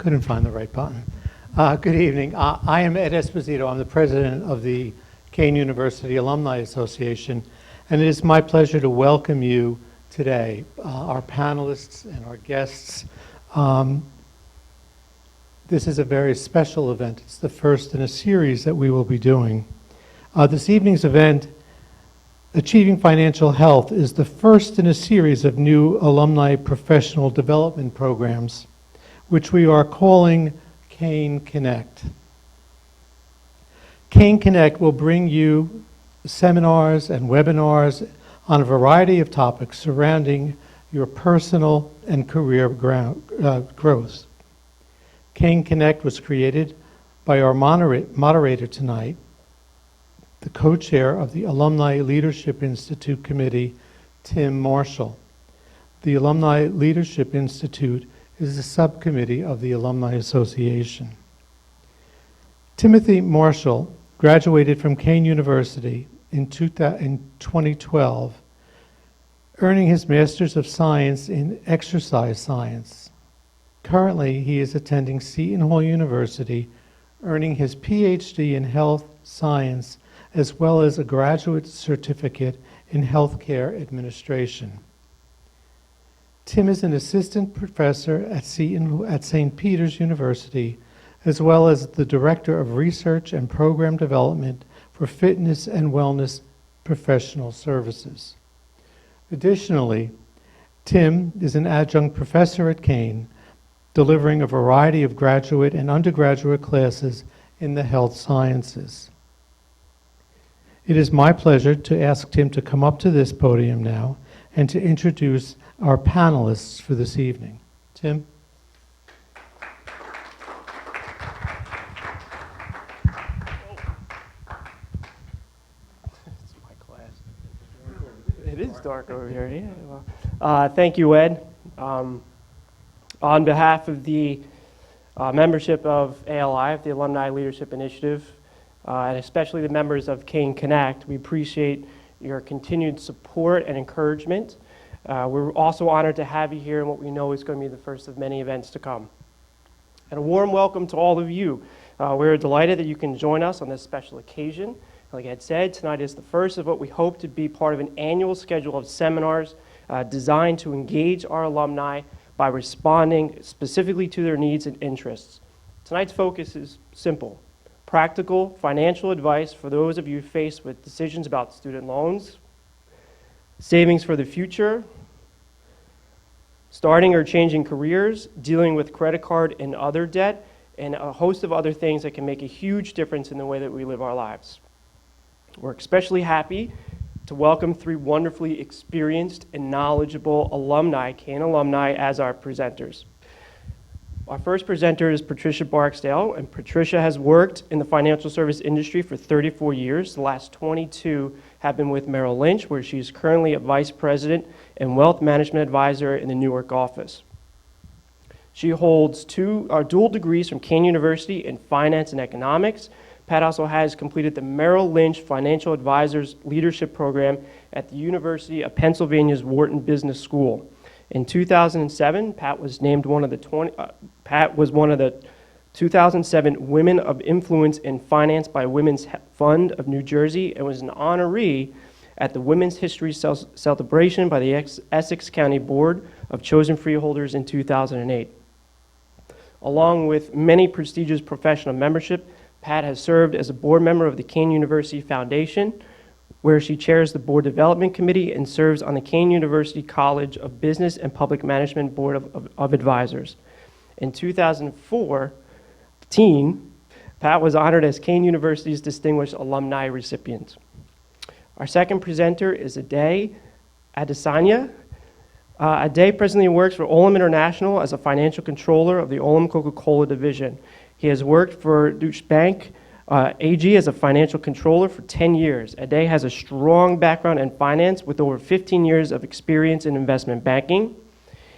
Couldn't find the right button. Good evening. I am Ed Esposito. I'm the president of the Kean University Alumni Association, and it is my pleasure to welcome you today, our panelists and our guests. This is a very special event. It's the first in a series that we will be doing. This evening's event, Achieving Financial Health, is the first in a series of new alumni professional development programs, which we are calling Kean Connect. Kean Connect will bring you seminars and webinars on a variety of topics surrounding your personal and career growth. Kean Connect was created by our moderator tonight, the co-chair of the Alumni Leadership Institute Committee, Tim Marshall. The Alumni Leadership Institute is a subcommittee of the Alumni Association. Timothy Marshall graduated from Kean University in 2012, earning his Master's of Science in Exercise Science. Currently, he is attending Seton Hall University, earning his PhD in Health Science, as well as a graduate certificate in Healthcare Administration. Tim is an assistant professor at St. Peter's University, as well as the Director of Research and Program Development for Fitness and Wellness Professional Services. Additionally, Tim is an adjunct professor at Kean, delivering a variety of graduate and undergraduate classes in the health sciences. It is my pleasure to ask Tim to come up to this podium now and to introduce our panelists for this evening. Tim? It's my class. It is dark over here, yeah. Well, thank you, Ed. On behalf of the membership of ALI, of the Alumni Leadership Initiative, and especially the members of Kean Connect, we appreciate your continued support and encouragement. We're also honored to have you here in what we know is going to be the first of many events to come. And a warm welcome to all of you. We're delighted that you can join us on this special occasion. Like Ed said, tonight is the first of what we hope to be part of an annual schedule of seminars designed to engage our alumni by responding specifically to their needs and interests. Tonight's focus is simple: practical financial advice for those of you faced with decisions about student loans, savings for the future, starting or changing careers, dealing with credit card and other debt, and a host of other things that can make a huge difference in the way that we live our lives. We're especially happy to welcome three wonderfully experienced and knowledgeable alumni, Kean alumni, as our presenters. Our first presenter is Patricia Barksdale, and Patricia has worked in the financial service industry for 34 years. The last 22 have been with Merrill Lynch, where she is currently a vice president and wealth management advisor in the Newark office. She holds dual degrees from Kean University in finance and economics. Pat also has completed the Merrill Lynch Financial Advisors Leadership Program at the University of Pennsylvania's Wharton Business School. In 2007, Pat was one of the 2007 Women of Influence in Finance by Women's Fund of New Jersey, and was an honoree at the Women's History Celebration by the Essex County Board of Chosen Freeholders in 2008. Along with many prestigious professional membership, Pat has served as a board member of the Kean University Foundation, where she chairs the Board Development Committee and serves on the Kean University College of Business and Public Management Board of Advisors. In 2014, Pat was honored as Kean University's Distinguished Alumni Recipient. Our second presenter is Ade Adesanya. Ade presently works for Olam International as a financial controller of the Olam Coca-Cola division. He has worked for Deutsche Bank AG as a financial controller for 10 years. Ade has a strong background in finance with over 15 years of experience in investment banking.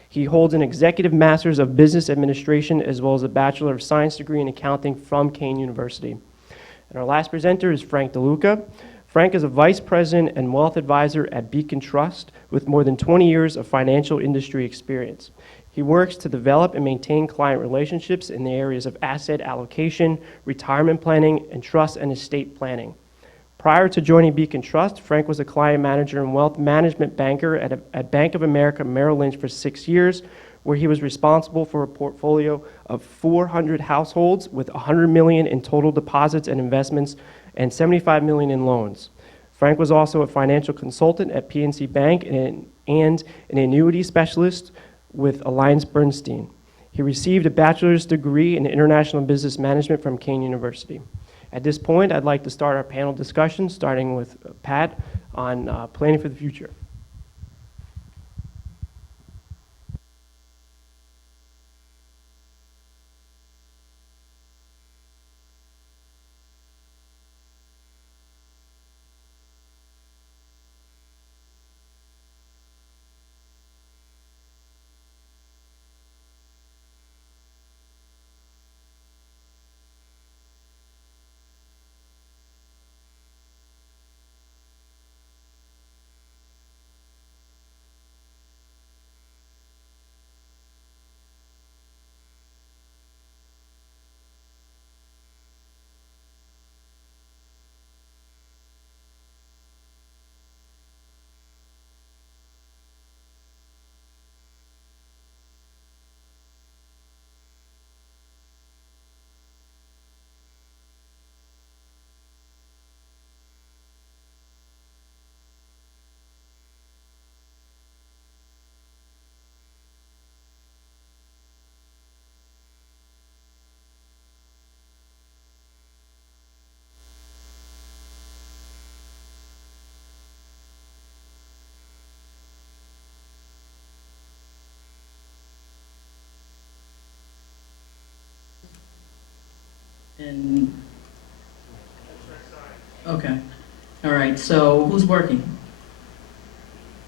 He holds an Executive Master's of Business Administration as well as a Bachelor of Science degree in accounting from Kean University. And our last presenter is Frank DeLuca. Frank is a vice president and wealth advisor at Beacon Trust with more than 20 years of financial industry experience. He works to develop and maintain client relationships in the areas of asset allocation, retirement planning, and trust and estate planning. Prior to joining Beacon Trust, Frank was a client manager and wealth management banker at Bank of America Merrill Lynch for 6 years, where he was responsible for a portfolio of 400 households with $100 million in total deposits and investments and $75 million in loans. Frank was also a financial consultant at PNC Bank and an annuity specialist with AllianceBernstein. He received a bachelor's degree in international business management from Kean University. At this point, I'd like to start our panel discussion, starting with Pat on planning for the future. And, okay, all right, so who's working?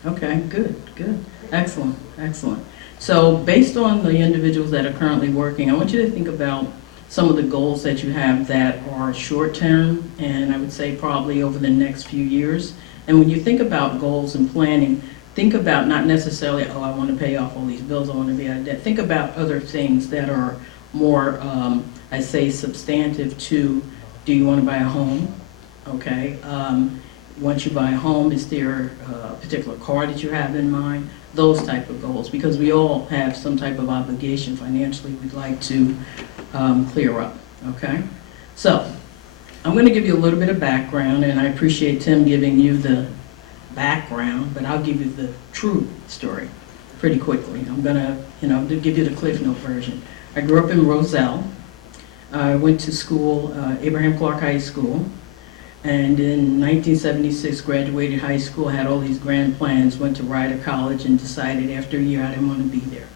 Okay, good, good, excellent, excellent. So based on the individuals that are currently working, I want you to think about some of the goals that you have that are short-term, and I would say probably over the next few years. And when you think about goals and planning, think about not necessarily, oh, I want to pay off all these bills, I want to be out of debt. Think about other things that are more, I say, substantive to, do you want to buy a home? Okay. Once you buy a home, is there a particular car that you have in mind? Those type of goals, because we all have some type of obligation financially we'd like to clear up, okay? So, I'm going to give you a little bit of background, and I appreciate Tim giving you the background, but I'll give you the true story pretty quickly. I'm going to, give you the Cliff Note version. I grew up in Roselle. I went to school, Abraham Clark High School, and in 1976 graduated high school, had all these grand plans, went to Rider College and decided after a year I didn't want to be there.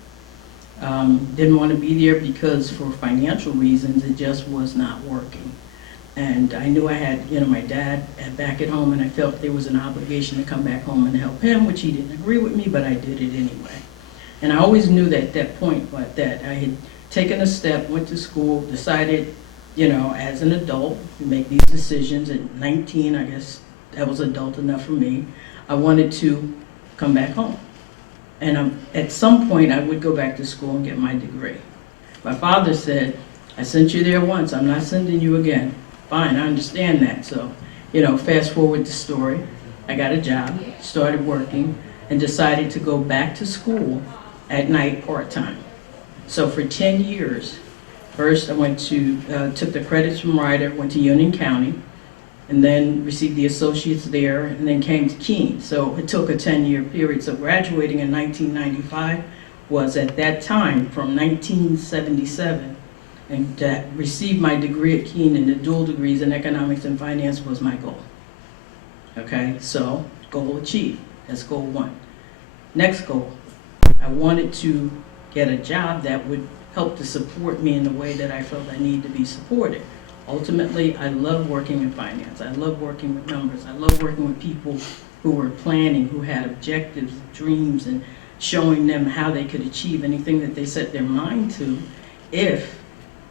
Didn't want to be there because for financial reasons it just was not working. And I knew I had, my dad back at home, and I felt there was an obligation to come back home and help him, which he didn't agree with me, but I did it anyway. And I always knew that at that point that I had taken a step, went to school, decided, as an adult, to make these decisions. At 19, I guess that was adult enough for me. I wanted to come back home. And at some point, I would go back to school and get my degree. My father said, I sent you there once, I'm not sending you again. Fine, I understand that. So, fast forward the story. I got a job, started working, and decided to go back to school at night part-time. So for 10 years, first I went to, took the credits from Rider, went to Union County, and then received the associates there, and then came to Kean. So it took a 10-year period. So graduating in 1995 was at that time from 1977, and received my degree at Kean, and the dual degrees in economics and finance was my goal. Okay, so goal achieved. That's goal one. Next goal, I wanted to get a job that would help to support me in the way that I felt I needed to be supported. Ultimately, I love working in finance. I love working with numbers. I love working with people who were planning, who had objectives, dreams, and showing them how they could achieve anything that they set their mind to if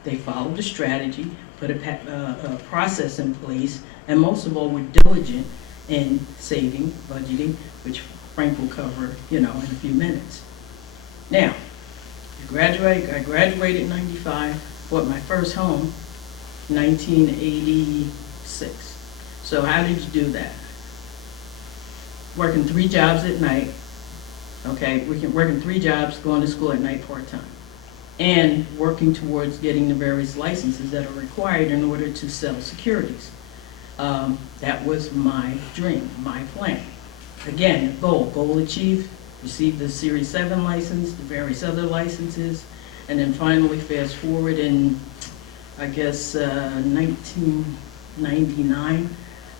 they followed the strategy, put a process in place, and most of all, we're diligent in saving, budgeting, which Frank will cover, in a few minutes. Now, I graduated in 95, bought my first home 1986. So how did you do that? Working 3 jobs at night, okay, working 3 jobs, going to school at night part-time, and working towards getting the various licenses that are required in order to sell securities. That was my dream, my plan. Again, goal achieved, received the Series 7 license, the various other licenses, and then finally fast forward in, I guess, 1999,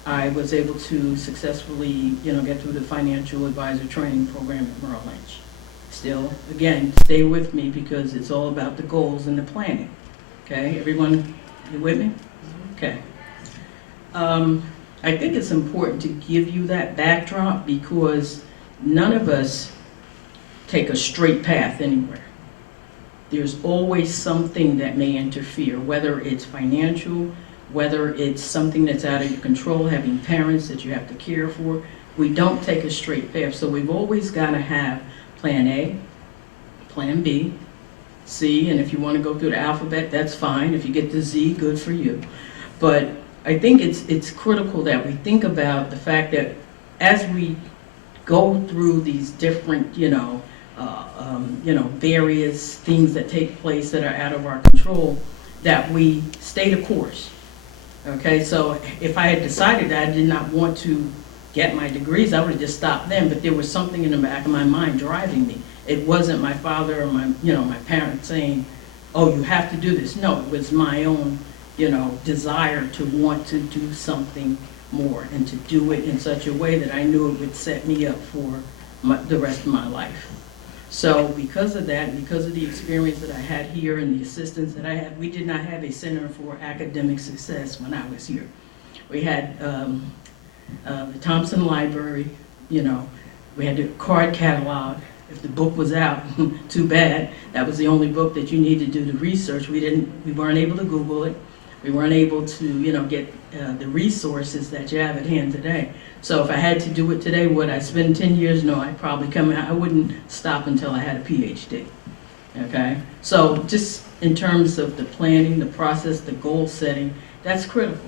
I was able to successfully, get through the financial advisor training program at Merrill Lynch. Still, again, stay with me because it's all about the goals and the planning. Okay, everyone, you with me? Okay. I think it's important to give you that backdrop because none of us take a straight path anywhere. There's always something that may interfere, whether it's financial, whether it's something that's out of your control, having parents that you have to care for. We don't take a straight path, so we've always got to have plan A, plan B, C, and if you want to go through the alphabet, that's fine. If you get to Z, good for you. But I think it's critical that we think about the fact that as we go through these different, various things that take place that are out of our control, that we stay the course. Okay, so if I had decided that I did not want to get my degrees, I would have just stopped then, but there was something in the back of my mind driving me. It wasn't my father or my parents saying, oh, you have to do this. No, it was my own, desire to want to do something more and to do it in such a way that I knew it would set me up for the rest of my life. So because of that, because of the experience that I had here and the assistance that I had, we did not have a Center for Academic Success when I was here. We had the Thompson Library, we had the card catalog. If the book was out, too bad. That was the only book that you needed to do the research. We weren't able to Google it. We weren't able to, get the resources that you have at hand today. So if I had to do it today, would I spend 10 years? No, I'd probably I wouldn't stop until I had a PhD, okay? So just in terms of the planning, the process, the goal setting, that's critical.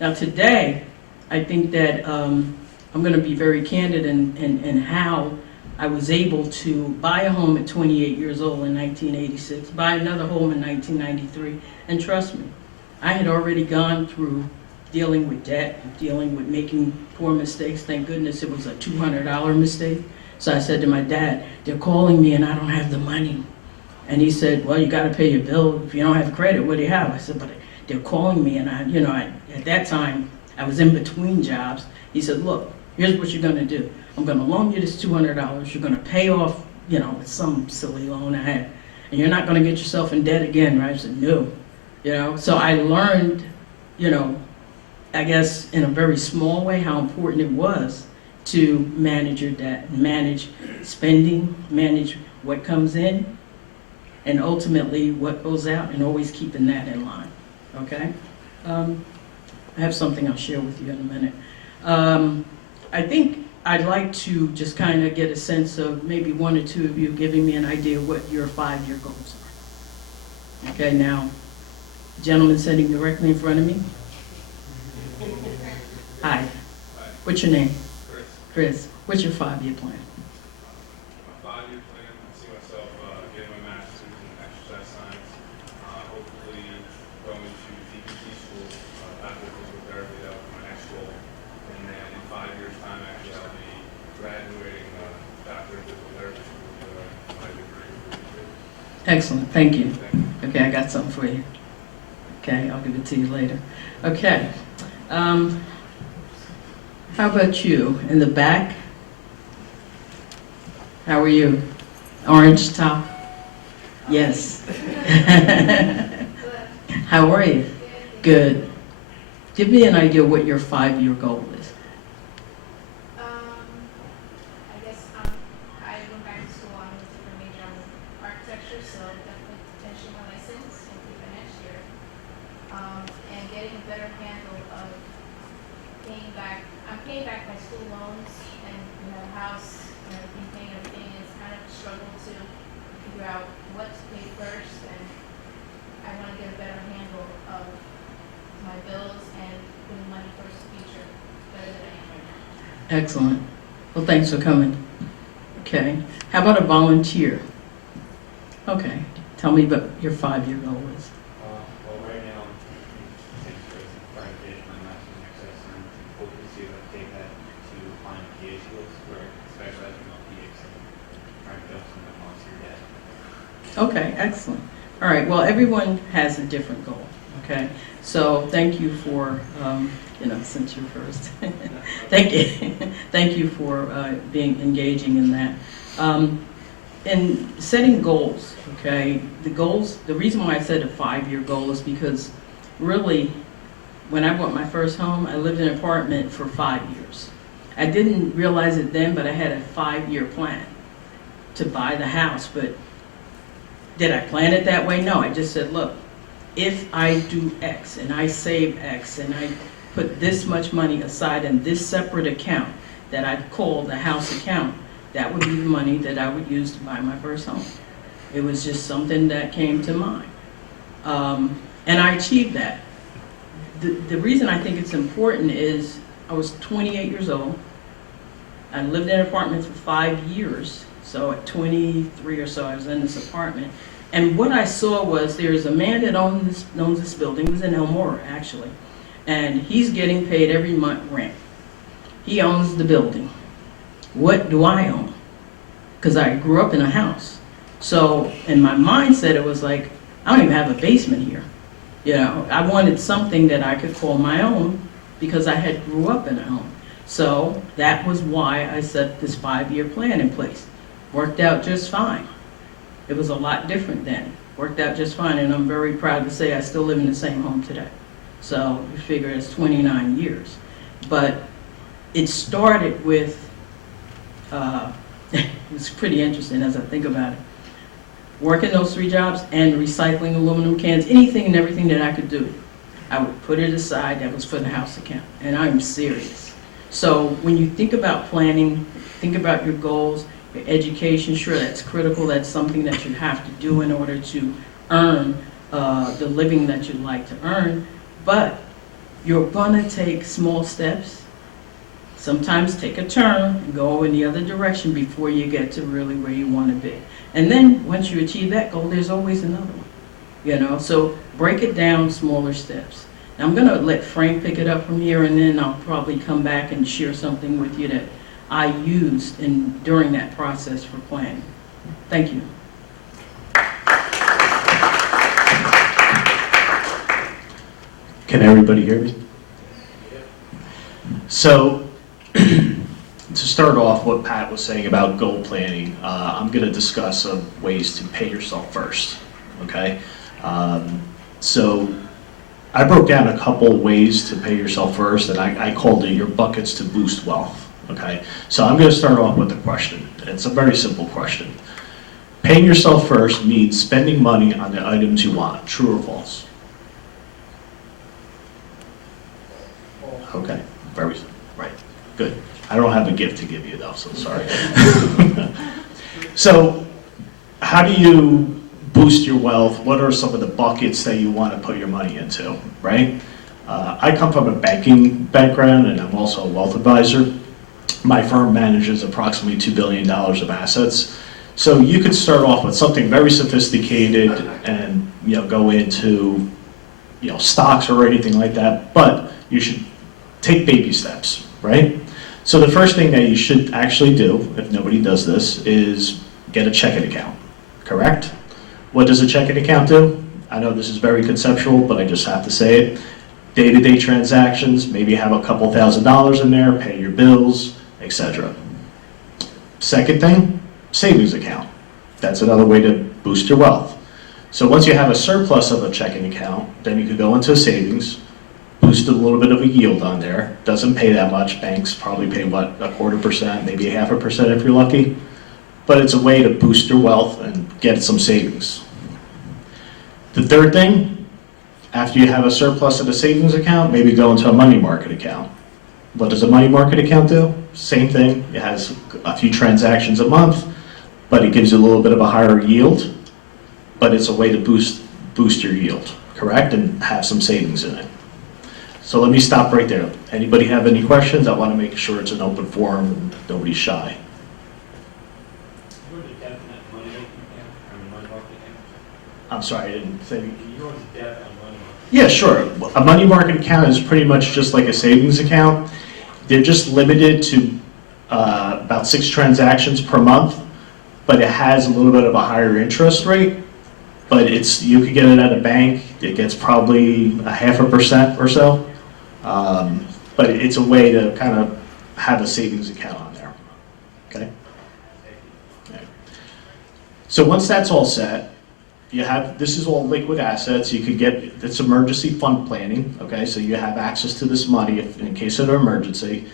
Now today, I think that I'm going to be very candid in how I was able to buy a home at 28 years old in 1986, buy another home in 1993, and trust me, I had already gone through dealing with debt, dealing with making poor mistakes. Thank goodness it was a $200 mistake. So I said to my dad, they're calling me and I don't have the money. And he said, well, you got to pay your bill. If you don't have credit, what do you have? I said, but they're calling me. And at that time, I was in between jobs. He said, look, here's what you're going to do. I'm going to loan you this $200. You're going to pay off, some silly loan I had. And you're not going to get yourself in debt again, right? I said, no. So I learned, I guess in a very small way how important it was to manage your debt, manage spending, manage what comes in, and ultimately what goes out, and always keeping that in line, okay? I have something I'll share with you in a minute. I think I'd like to just kind of get a sense of maybe one or two of you giving me an idea of what your 5-year goals are. Okay, now, gentleman sitting directly in front of me. Hi. What's your name? Chris. What's your 5-year plan? My 5-year plan, I see myself getting my master's in exercise science, hopefully going to TPT school, physical therapy. That was my next goal. And then in 5 years' time, actually, I'll be graduating doctor of physical therapy school with my degree. Excellent. Thank you. Okay, I got something for you. Okay, I'll give it to you later. Okay. How about you in the back? How are you? Orange top? Yes. How are you? Good. Give me an idea what your 5-year goal is. I guess I went back to school on a different major on architecture, so definitely finishing my license and through the next year. and getting a better handle of paying back. I'm paying back my school loans and, the house and everything, paying everything. It's kind of a struggle to figure out what to pay first, and I want to get a better handle of my bills and putting money towards the future better than I am right now. Excellent. Well, thanks for coming. Okay. How about a volunteer? Okay. Tell me what your 5-year goal is. Well, right now, I'm taking fire education, my master's in exercise science, and hoping to see if I can take that to applying PA schools where I specialize in PA, so trying to build some of my here yet. Okay, excellent. All right, well, everyone has a different goal, okay? So thank you for, since you're first. Thank you. Thank you for engaging in that. In setting goals, okay, the reason why I said a 5-year goal is because really, when I bought my first home, I lived in an apartment for 5 years. I didn't realize it then, but I had a 5-year plan to buy the house, but did I plan it that way? No, I just said, look, if I do X and I save X and I put this much money aside in this separate account that I call the house account, that would be the money that I would use to buy my first home. It was just something that came to mind. And I achieved that. The reason I think it's important is I was 28 years old. I lived in an apartment for 5 years. So at 23 or so, I was in this apartment. And what I saw was there's a man that owns this building. He was in Elmore, actually. And he's getting paid every month rent. He owns the building. What do I own? Because I grew up in a house. So in my mindset, it was like, I don't even have a basement here. I wanted something that I could call my own because I had grew up in a home. So that was why I set this 5-year plan in place. Worked out just fine. It was a lot different then. Worked out just fine, and I'm very proud to say I still live in the same home today. So you figure it's 29 years. But it started with, it's pretty interesting as I think about it. Working those 3 jobs and recycling aluminum cans, anything and everything that I could do, I would put it aside. That was for the house account, and I'm serious. So when you think about planning, think about your goals, your education, sure, that's critical. That's something that you have to do in order to earn the living that you'd like to earn. But you're gonna take small steps, sometimes take a turn and go in the other direction before you get to really where you wanna be. And then once you achieve that goal, there's always another one, So break it down, smaller steps. Now I'm gonna let Frank pick it up from here, and then I'll probably come back and share something with you that I used during that process for planning. Thank you. Can everybody hear me? So, to start off what Pat was saying about goal planning, I'm going to discuss some ways to pay yourself first, okay? So, I broke down a couple ways to pay yourself first, and I called it your buckets to boost wealth, okay? So I'm going to start off with a question. It's a very simple question. Paying yourself first means spending money on the items you want, true or false? Okay, right, good. I don't have a gift to give you though, so sorry. So, how do you boost your wealth? What are some of the buckets that you want to put your money into, right? I come from a banking background, and I'm also a wealth advisor. My firm manages approximately $2 billion of assets. So you could start off with something very sophisticated and go into stocks or anything like that, but you should take baby steps, right? So the first thing that you should actually do, if nobody does this, is get a checking account, correct? What does a checking account do? I know this is very conceptual, but I just have to say it. Day-to-day transactions, maybe have a couple $1,000s in there, pay your bills, etc. Second thing, savings account. That's another way to boost your wealth. So once you have a surplus of a checking account, then you could go into a savings, boost a little bit of a yield on there. Doesn't pay that much. Banks probably pay, what, 0.25%, maybe 0.5% if you're lucky. But it's a way to boost your wealth and get some savings. The third thing, After you have a surplus in a savings account, maybe go into a money market account. What does a money market account do? Same thing. It has a few transactions a month, but it gives you a little bit of a higher yield, but it's a way to boost your yield, correct? And have some savings in it. So let me stop right there. Anybody have any questions? I want to make sure it's an open forum and nobody's shy. You go to depth in that money making account, or money market account? I'm sorry, I didn't say. Can you go into depth on money market? Yeah, sure. A money market account is pretty much just like a savings account. They're just limited to about 6 transactions per month, but it has a little bit of a higher interest rate. But you could get it at a bank. It gets probably 0.5% or so. But it's a way to kind of have a savings account on there. Okay. Okay. So once that's all set, this is all liquid assets. You could get, it's emergency fund planning, okay? So you have access to this money in case of an emergency.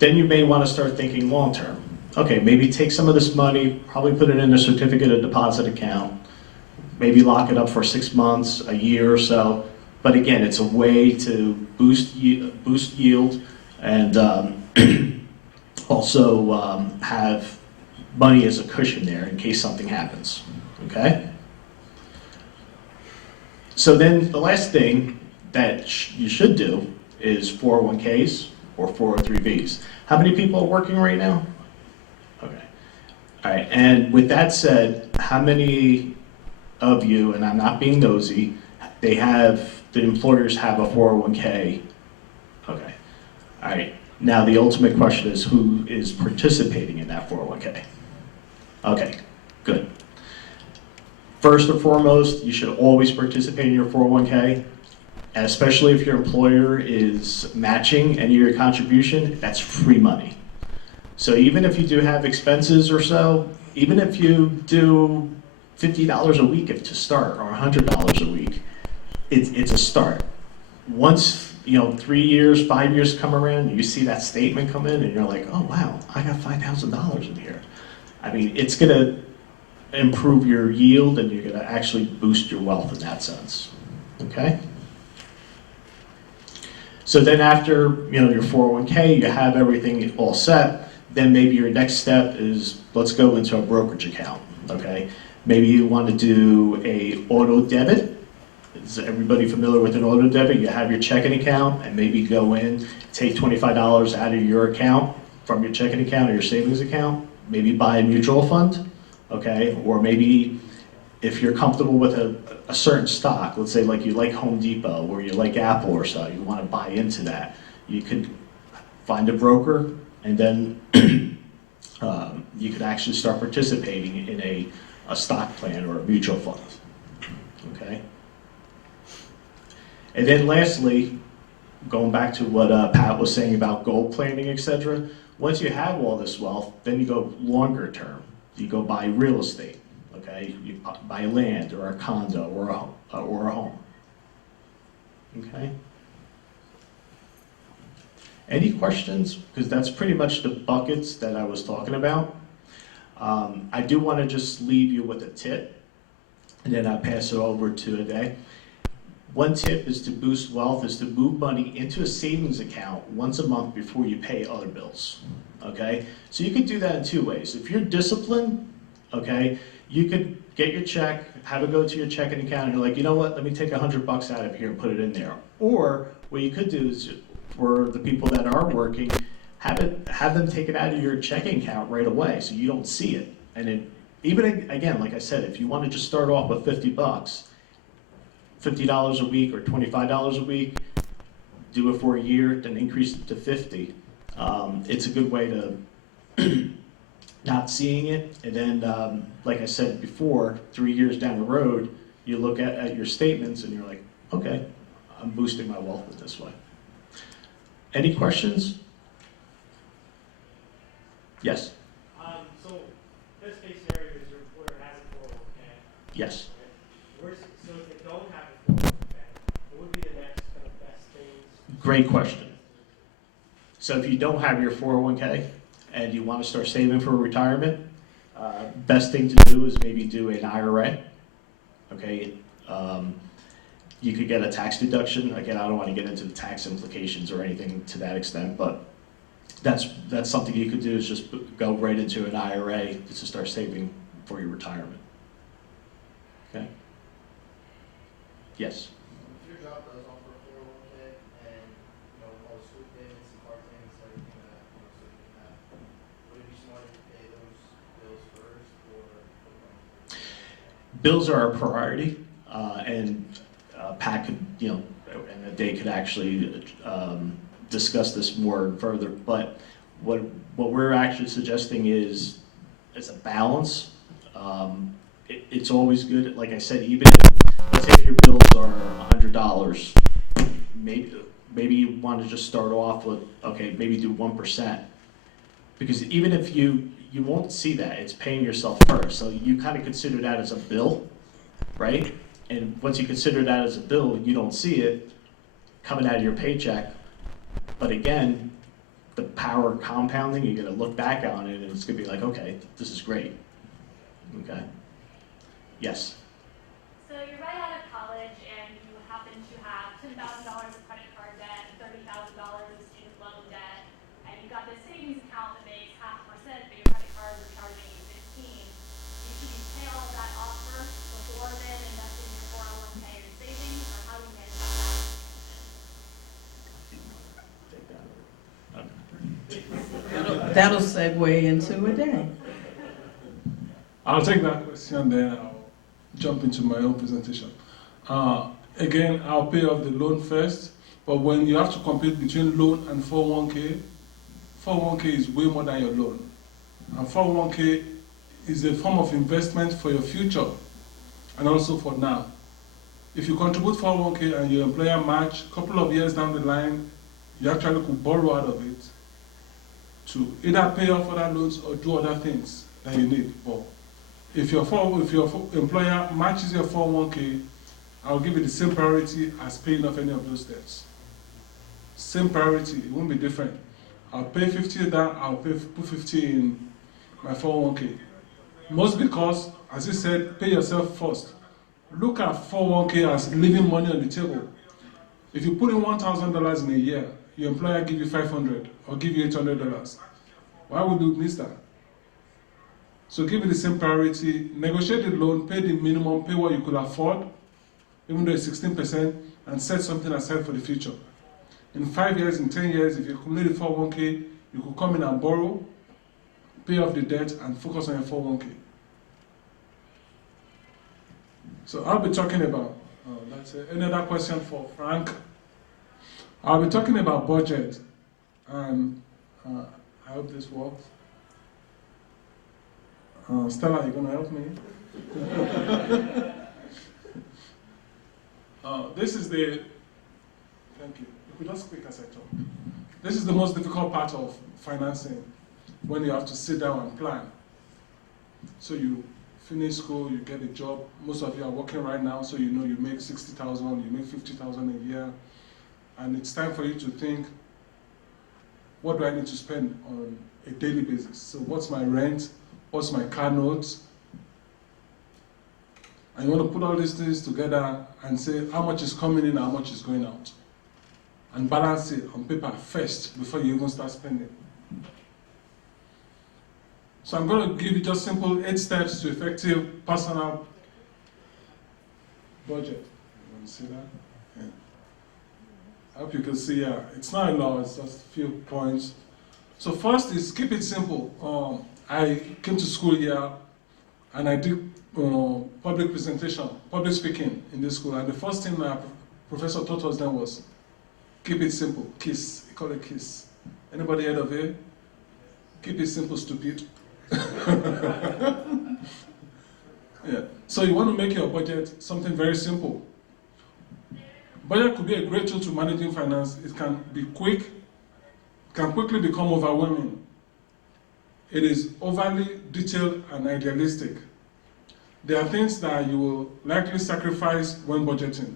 Then you may want to start thinking long-term. Okay, maybe take some of this money, probably put it in a certificate of deposit account, maybe lock it up for 6 months, a year or so. But again, it's a way to boost yield and also have money as a cushion there in case something happens, okay? So then the last thing that you should do is 401ks or 403bs. How many people are working right now? Okay. All right, and with that said, how many of you, and I'm not being nosy, the employers have a 401k? Okay. All right, now the ultimate question is who is participating in that 401k? Okay, good. First and foremost, you should always participate in your 401k, and especially if your employer is matching any of your contribution, that's free money. So even if you do have expenses or so, even if you do $50 a week to start or $100 a week, it's a start. Once 3 years, 5 years come around, you see that statement come in and you're like, oh wow, I got $5,000 in here. I mean, it's gonna improve your yield and you're gonna actually boost your wealth in that sense, okay? So then after your 401k, you have everything all set, then maybe your next step is, let's go into a brokerage account, okay? Maybe you want to do a auto debit. Is everybody familiar with an auto debit? You have your checking account and maybe go in, take $25 out of your account from your checking account or your savings account, maybe buy a mutual fund, okay? Or maybe if you're comfortable with a certain stock, let's say like you like Home Depot or you like Apple or so, you want to buy into that, you could find a broker and then you could actually start participating in a stock plan or a mutual fund, okay? And then lastly, going back to what Pat was saying about gold planning, etc., once you have all this wealth, then you go longer term. You go buy real estate, okay? You buy land or a condo or a home, okay? Any questions? Because that's pretty much the buckets that I was talking about. I do want to just leave you with a tip, and then I'll pass it over to Ade. One tip is to boost wealth is to move money into a savings account once a month before you pay other bills, okay? So you could do that in 2 ways. If you're disciplined, okay, you could get your check, have it go to your checking account, and you're like, you know what, let me take $100 out of here and put it in there. Or what you could do is, for the people that are working, have them take it out of your checking account right away so you don't see it. And even again, like I said, if you want to just start off with $50, $50 a week or $25 a week, do it for a year, then increase it to 50. It's a good way to not seeing it, and then like I said before, 3 years down the road, you look at your statements and you're like, okay, I'm boosting my wealth in this way. Any questions? Yes. So, best case scenario is your employer has a 401k. Yes. So if they don't have a 401k, what would be the next kind of best things? Great question. So if you don't have your 401k and you want to start saving for retirement, best thing to do is maybe do an IRA. Okay. you could get a tax deduction. Again, I don't want to get into the tax implications or anything to that extent, but that's something you could do, is just go right into an IRA to start saving for your retirement. Okay? Yes? If your job does offer a 401k and, you know, all the school payments and car payments and everything that, you know, so you can have, would it be smarter to pay those bills first or put them first? Bills are a priority, and Pat could, and the day could actually discuss this more further. But what we're actually suggesting is a balance. It's always good, like I said, even if, let's say if your bills are $100, maybe you want to just start off with, okay, maybe do 1%, because even if you won't see that, it's paying yourself first. So you kind of consider that as a bill, right? And once you consider that as a bill, you don't see it coming out of your paycheck. But again, the power of compounding, you're going to look back on it and it's going to be like, okay, this is great. Okay? Yes? So you're right out of college and you happen to have $10,000 of credit card debt, $30,000 of student loan debt, and you've got this savings account that makes 0.5%, but your credit cards are charging you 15. Should you pay all of that off first before then investing in your 401k or your savings, or how do you manage that? Take that. That'll segue into a day. I'll take that question, then I'll jump into my own presentation. Again, I'll pay off the loan first, but when you have to compete between loan and 401k, 401k is way more than your loan. And 401k is a form of investment for your future and also for now. If you contribute 401k and your employer match, a couple of years down the line, you actually could borrow out of it to either pay off other loans or do other things that you need. But if your employer matches your 401k, I'll give you the same priority as paying off any of those debts. Same priority, it won't be different. I'll pay 50 down, I'll put 50 in my 401k. Most because, as you said, pay yourself first. Look at 401k as leaving money on the table. If you put in $1,000 in a year, your employer give you $500 or give you $800. Why would you miss that? So give it the same priority, negotiate the loan, pay the minimum, pay what you could afford, even though it's 16%, and set something aside for the future. In 5 years, in 10 years, if you accumulate the 401k, you could come in and borrow, pay off the debt, and focus on your 401k. So I'll be talking about, that's another question for Frank. I'll be talking about budget, and I hope this works. Stella, you gonna help me? This is the, thank you. You could just speak as I talk. This is the most difficult part of financing, when you have to sit down and plan. So you finish school, you get a job. Most of you are working right now, so you know you make 60,000, you make 50,000 a year, and it's time for you to think, what do I need to spend on a daily basis? So what's my rent? What's my car notes? And you want to put all these things together and say how much is coming in, how much is going out. And balance it on paper first before you even start spending. So I'm going to give you just simple 8 steps to effective personal budget. You want to see that? Yeah. I hope you can see, it's not a lot, it's just a few points. So first is keep it simple. I came to school here and I did public presentation, public speaking in this school. And the first thing my professor taught us then was, keep it simple, KISS. He called it KISS. Anybody heard of it? Keep it simple, stupid. Yeah. So you want to make your budget something very simple. Budget could be a great tool to managing finance. It can be quick, can quickly become overwhelming. It is overly detailed and idealistic. There are things that you will likely sacrifice when budgeting,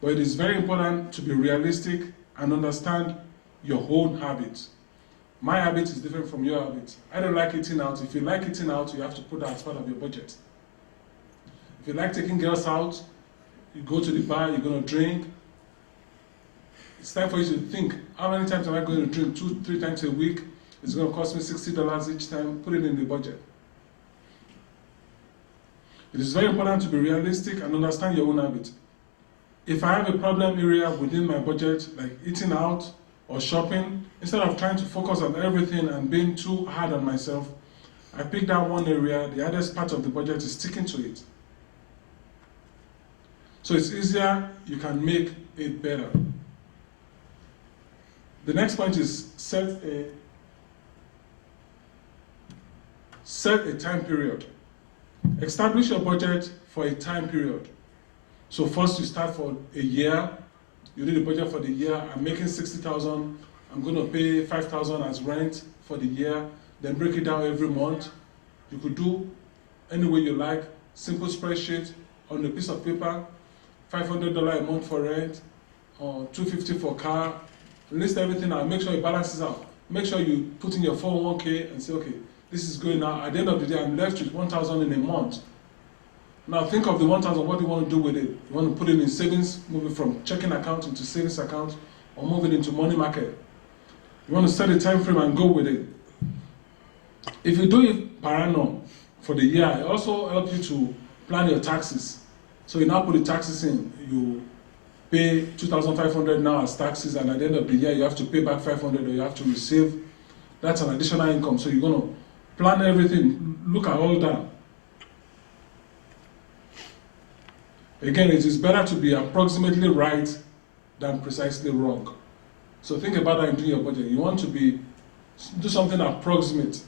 but it is very important to be realistic and understand your own habits. My habit is different from your habit. I don't like eating out. If you like eating out, you have to put that as part of your budget. If you like taking girls out, you go to the bar, you're going to drink. It's time for you to think, how many times am I going to drink? 2-3 times a week? It's going to cost me $60 each time. Put it in the budget. It is very important to be realistic and understand your own habit. If I have a problem area within my budget, like eating out or shopping, instead of trying to focus on everything and being too hard on myself, I pick that one area, the hardest part of the budget is sticking to it. So it's easier, you can make it better. The next point is set a time period. Establish your budget for a time period. So first you start for a year, you do the budget for the year, I'm making 60,000, I'm going to pay 5,000 as rent for the year, then break it down every month. You could do any way you like, simple spreadsheet on a piece of paper, $500 a month for rent, or $250 for car, list everything out, make sure it balances out. Make sure you put in your 401k and say, okay, this is going out. At the end of the day, I'm left with 1,000 in a month. Now think of the 1,000, what do you want to do with it? You want to put it in savings, move it from checking account into savings account, or move it into money market. You want to set a time frame and go with it. If you do it per annum for the year, it also helps you to plan your taxes. So you now put the taxes in, you pay $2,500 now as taxes, and at the end of the year you have to pay back $500 or you have to receive. That's an additional income. So you're going to plan everything, look at all that. Again, it is better to be approximately right than precisely wrong. So think about that in doing your budget. You want to do something approximate.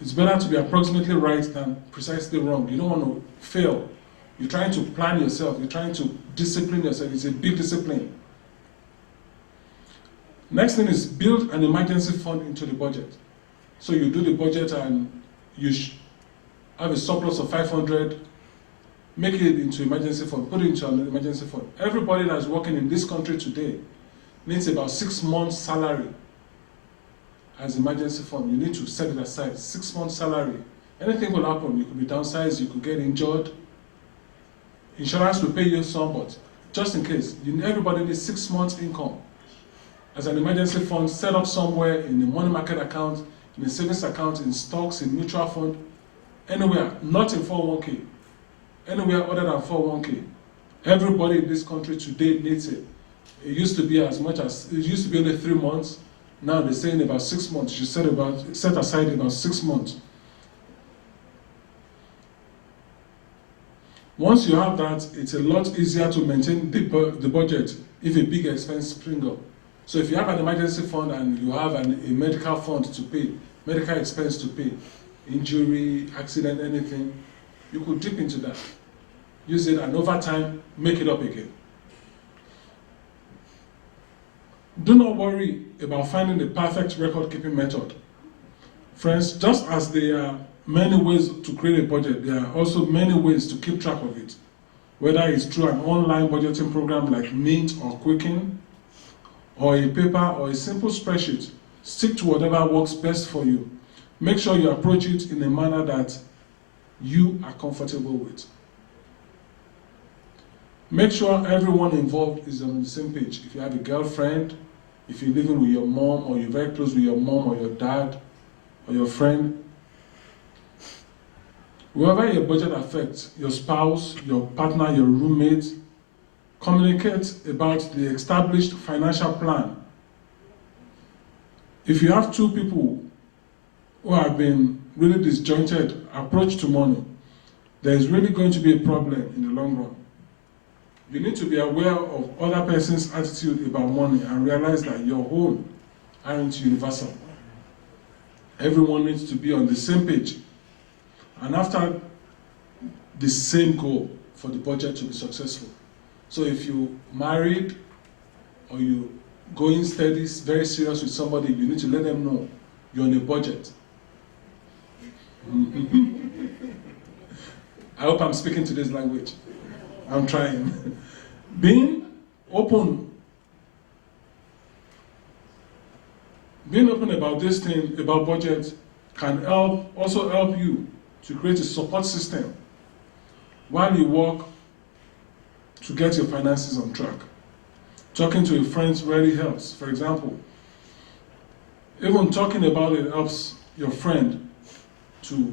It's better to be approximately right than precisely wrong. You don't want to fail. You're trying to plan yourself. You're trying to discipline yourself. It's a big discipline. Next thing is build an emergency fund into the budget. So you do the budget and you have a surplus of 500, make it into emergency fund, put it into an emergency fund. Everybody that's working in this country today needs about 6 months' salary as emergency fund. You need to set it aside, 6 months' salary. Anything will happen. You could be downsized, you could get injured. Insurance will pay you some, but just in case, everybody needs 6 months' income. As an emergency fund, set up somewhere in a money market account, in a savings account, in stocks, in mutual fund, anywhere, not in 401k. Anywhere other than 401k. Everybody in this country today needs it. It used to be only 3 months. Now they're saying about 6 months. You set aside about 6 months. Once you have that, it's a lot easier to maintain the budget if a big expense springs up. So if you have an emergency fund and you have a medical fund to pay, medical expense to pay, injury, accident, anything, you could dip into that. Use it, and over time, make it up again. Do not worry about finding the perfect record-keeping method. Friends, just as there are many ways to create a budget, there are also many ways to keep track of it. Whether it's through an online budgeting program like Mint or Kean, or a paper or a simple spreadsheet, stick to whatever works best for you. Make sure you approach it in a manner that you are comfortable with. Make sure everyone involved is on the same page. If you have a girlfriend, if you're living with your mom, or you're very close with your mom or your dad or your friend, whoever your budget affects, your spouse, your partner, your roommate, communicate about the established financial plan. If you have 2 people who have been really disjointed approach to money, there is really going to be a problem in the long run. You need to be aware of other person's attitude about money and realize that your own aren't universal. Everyone needs to be on the same page and after the same goal for the budget to be successful. So if you married or you going steady, very serious with somebody, you need to let them know you're on a budget. I hope I'm speaking to this language. I'm trying. Being open about this thing, about budget, can also help you to create a support system while you work to get your finances on track. Talking to a friend really helps. For example, even talking about it helps your friend to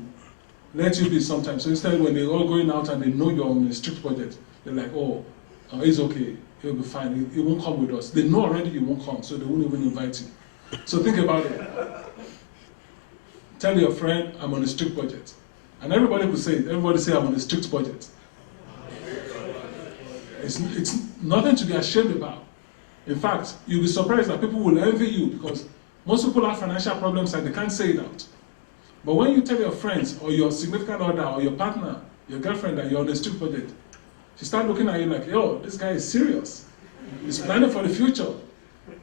let you be sometimes. So instead, when they're all going out and they know you're on a strict budget, they're like, oh, it's okay, he'll be fine, he won't come with us. They know already you won't come, so they won't even invite you. So think about it. Tell your friend, I'm on a strict budget. And everybody could say it. Everybody say, I'm on a strict budget. It's nothing to be ashamed about. In fact, you'll be surprised that people will envy you because most people have financial problems and they can't say it out. But when you tell your friends or your significant other or your partner, your girlfriend that you're on a strict budget, she starts looking at you like, yo, this guy is serious. He's planning for the future.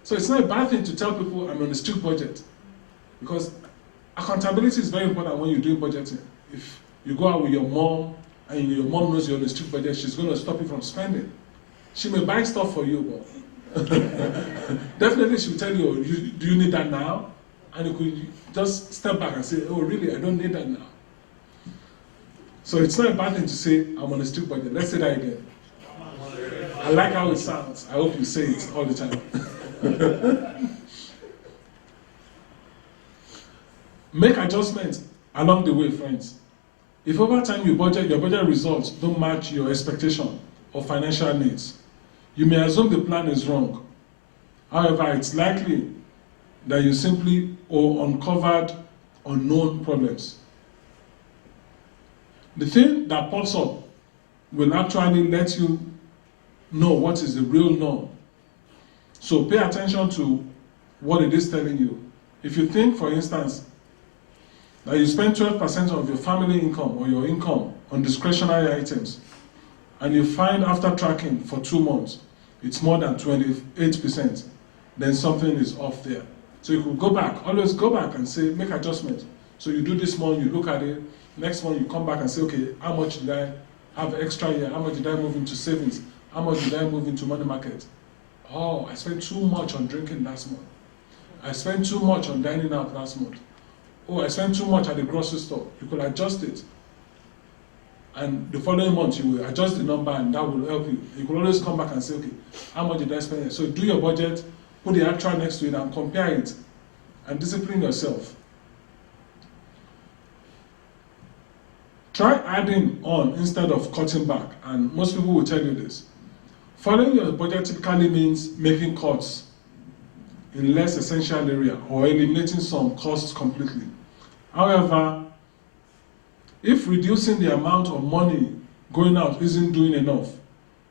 So it's not a bad thing to tell people I'm on a strict budget. Because accountability is very important when you're doing budgeting. If you go out with your mom and your mom knows you're on a strict budget, she's going to stop you from spending. She may buy stuff for you, but definitely she'll tell you, do you need that now? And you could just step back and say, oh, really, I don't need that now. So it's not a bad thing to say, I'm on a strict budget. Let's say that again. I like how it sounds. I hope you say it all the time. Make adjustments along the way, friends. If over time your budget results don't match your expectation or financial needs, you may assume the plan is wrong. However, it's likely that you simply or uncovered unknown problems. The thing that pops up will actually let you know what is the real norm. So pay attention to what it is telling you. If you think, for instance, that you spend 12% of your family income or your income on discretionary items, and you find after tracking for 2 months, it's more than 28%, then something is off there. So you could go back, always go back and say, make adjustments. So you do this month, you look at it, next month you come back and say, okay, how much did I have extra here? How much did I move into savings? How much did I move into money market? Oh, I spent too much on drinking last month. I spent too much on dining out last month. Oh, I spent too much at the grocery store. You could adjust it. And the following month, you will adjust the number and that will help you. You could always come back and say, okay, how much did I spend? So do your budget, put the actual next to it and compare it and discipline yourself. Try adding on instead of cutting back, and most people will tell you this. Following your budget typically means making cuts in less essential area or eliminating some costs completely. However, if reducing the amount of money going out isn't doing enough,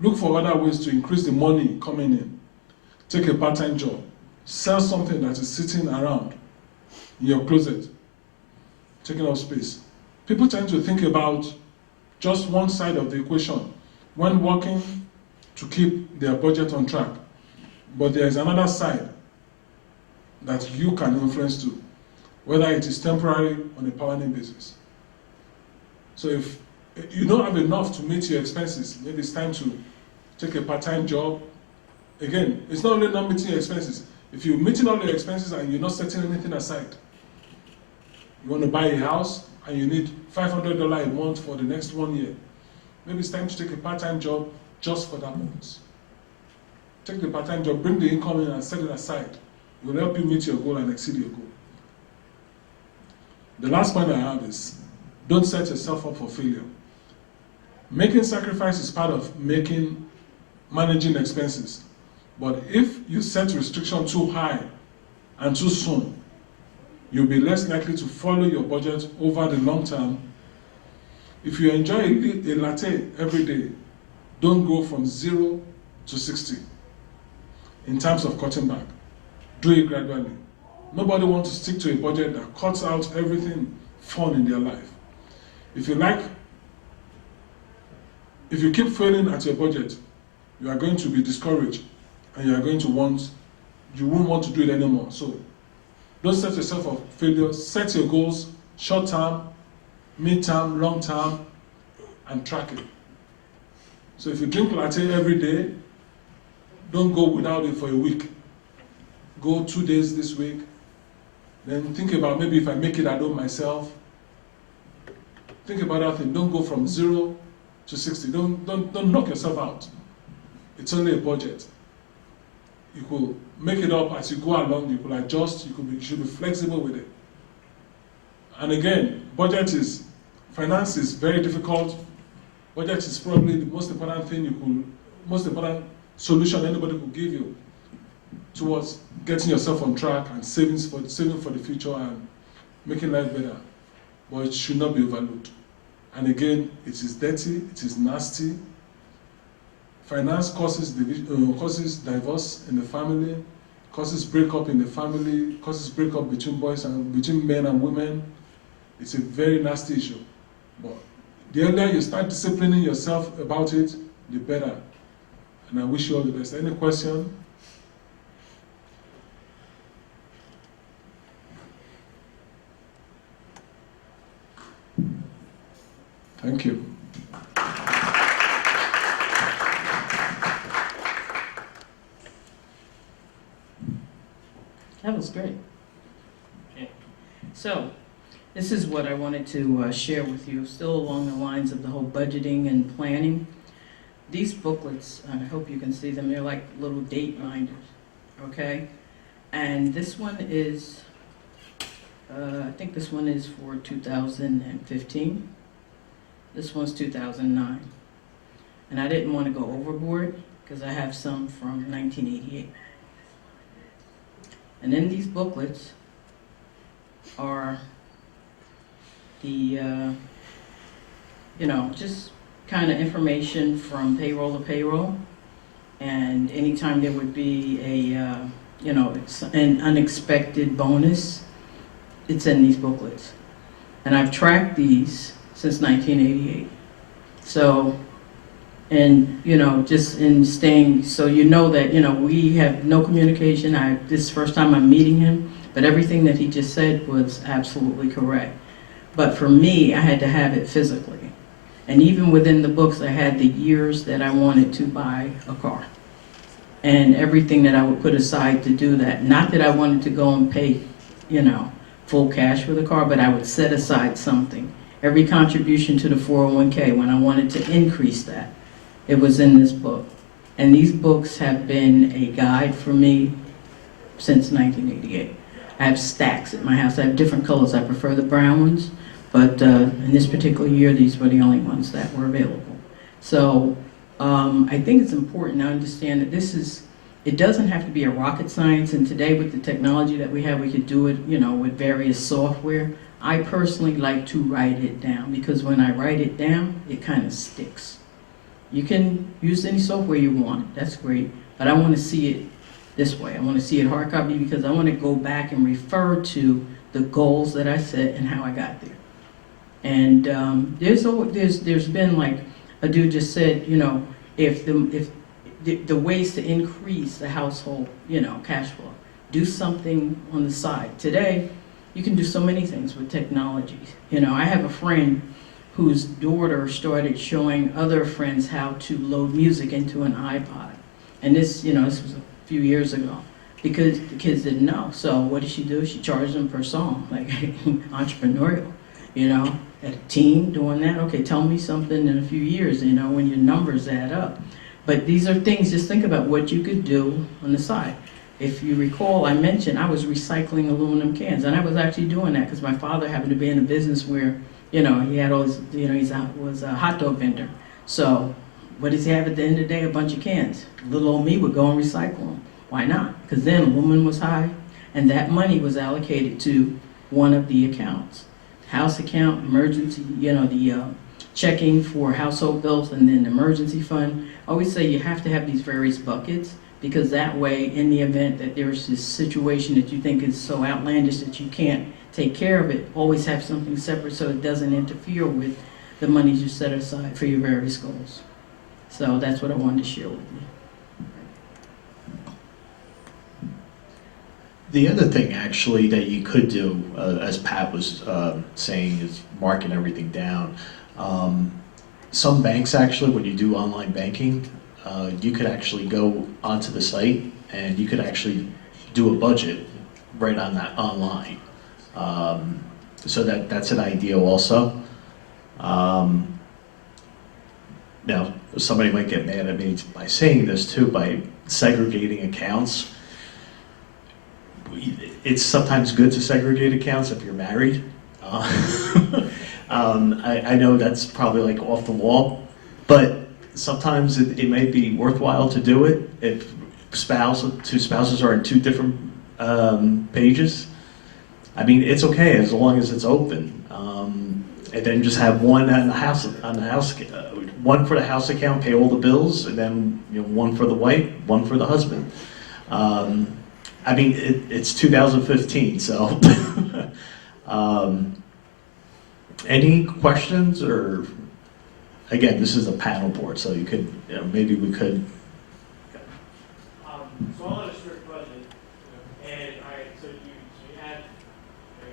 look for other ways to increase the money coming in. Take a part-time job. Sell something that is sitting around in your closet, taking up space. People tend to think about just one side of the equation when working to keep their budget on track. But there is another side that you can influence too, whether it is temporary on a permanent basis. So if you don't have enough to meet your expenses, maybe it's time to take a part-time job. Again, it's not only not meeting your expenses. If you're meeting all your expenses and you're not setting anything aside, you want to buy a house and you need $500 a month for the next 1 year, maybe it's time to take a part-time job just for that purpose. Take the part-time job, bring the income in and set it aside. It will help you meet your goal and exceed your goal. The last point I have is, don't set yourself up for failure. Making sacrifice is part of managing expenses. But if you set restriction too high and too soon, you'll be less likely to follow your budget over the long term. If you enjoy a latte every day, don't go from 0 to 60 in terms of cutting back. Do it gradually. Nobody wants to stick to a budget that cuts out everything fun in their life. If you keep failing at your budget, you are going to be discouraged and you won't want to do it anymore. So don't set yourself up for failure. Set your goals, short term, mid-term, long term, and track it. So if you drink latte every day, don't go without it for a week. Go 2 days this week. Then think about maybe if I make it at home myself. Think about that thing. Don't go from 0 to 60. Don't knock yourself out. it's only a budget. You could make it up as you go along, you could adjust, you should be flexible with it. And again, finance is very difficult. Budget is probably the most important thing most important solution anybody could give you towards getting yourself on track and saving for the future and making life better. But it should not be overlooked. And again, it is dirty, it is nasty. Finance causes divorce in the family, causes breakup in the family, causes breakup between men and women. It's a very nasty issue. But the earlier you start disciplining yourself about it, the better. And I wish you all the best. Any question? Thank you. That was great. Okay. So, this is what I wanted to share with you, still along the lines of the whole budgeting and planning. These booklets, I hope you can see them, they're like little date minders, okay? And this one is, I think this one is for 2015. This one's 2009. And I didn't want to go overboard because I have some from 1988. And in these booklets are the, just kind of information from payroll to payroll. And anytime there would be an unexpected bonus, it's in these booklets. And I've tracked these since 1988. So, and, just in staying, so that, we have no communication. This is the first time I'm meeting him, but everything that he just said was absolutely correct. But for me, I had to have it physically. And even within the books, I had the years that I wanted to buy a car. And everything that I would put aside to do that. Not that I wanted to go and pay, full cash for the car, but I would set aside something. Every contribution to the 401k, when I wanted to increase that, it was in this book. And these books have been a guide for me since 1988. I have stacks at my house. I have different colors. I prefer the brown ones, but in this particular year, these were the only ones that were available. So I think it's important to understand that it doesn't have to be a rocket science, and today with the technology that we have, we could do it, with various software. I personally like to write it down, because when I write it down, it kind of sticks. You can use any software you want, that's great, but I want to see it this way. I want to see it hard copy because I want to go back and refer to the goals that I set and how I got there. And there's been, like a dude just said, if the ways to increase the household, cash flow, do something on the side. Today, you can do so many things with technology. I have a friend whose daughter started showing other friends how to load music into an iPod. And this was a few years ago, because the kids didn't know. So what did she do? She charged them per song, like entrepreneurial, at a team doing that. Okay, tell me something in a few years, when your numbers add up. But these are things, just think about what you could do on the side. If you recall, I mentioned I was recycling aluminum cans, and I was actually doing that because my father happened to be in a business where, he had all this, was a hot dog vendor. So what does he have at the end of the day? A bunch of cans. Little old me would go and recycle them. Why not? Because then aluminum was high, and that money was allocated to one of the accounts. House account, emergency, the checking for household bills, and then the emergency fund. I always say you have to have these various buckets, because that way, in the event that there's this situation that you think is so outlandish that you can't take care of it, always have something separate so it doesn't interfere with the monies you set aside for your various goals. So that's what I wanted to share with you. The other thing, actually, that you could do, as Pat was saying, is marking everything down. Some banks, actually, when you do online banking, you could actually go onto the site and you could actually do a budget right on that online. So that's an idea also. now, somebody might get mad at me by saying this too, by segregating accounts. It's sometimes good to segregate accounts if you're married. I know that's probably like off the wall, but sometimes it may be worthwhile to do it if two spouses are in two different pages. I mean, it's okay as long as it's open. And then just have one on the house, one for the house account, pay all the bills, and then one for the wife, one for the husband. I mean, it's 2015, so. Any questions, or again, this is a panel board, so you could, maybe we could. So I'm on a strict budget, and so you have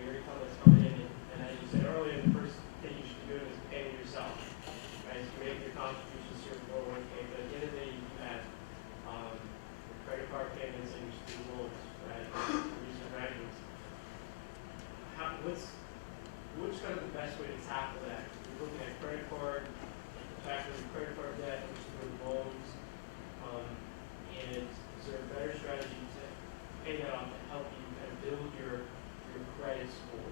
your income that's coming in, and as you said earlier, the first thing you should be doing is paying yourself. Right? So you make your contributions to your 401k, but at the end of the day, you have credit card payments and your student loans, right? Recent graduates. What's kind of the best way to tackle that? You're looking at credit card, tackling credit card debt, student loans, and is there a better strategy to pay that off to help you kind of build your credit score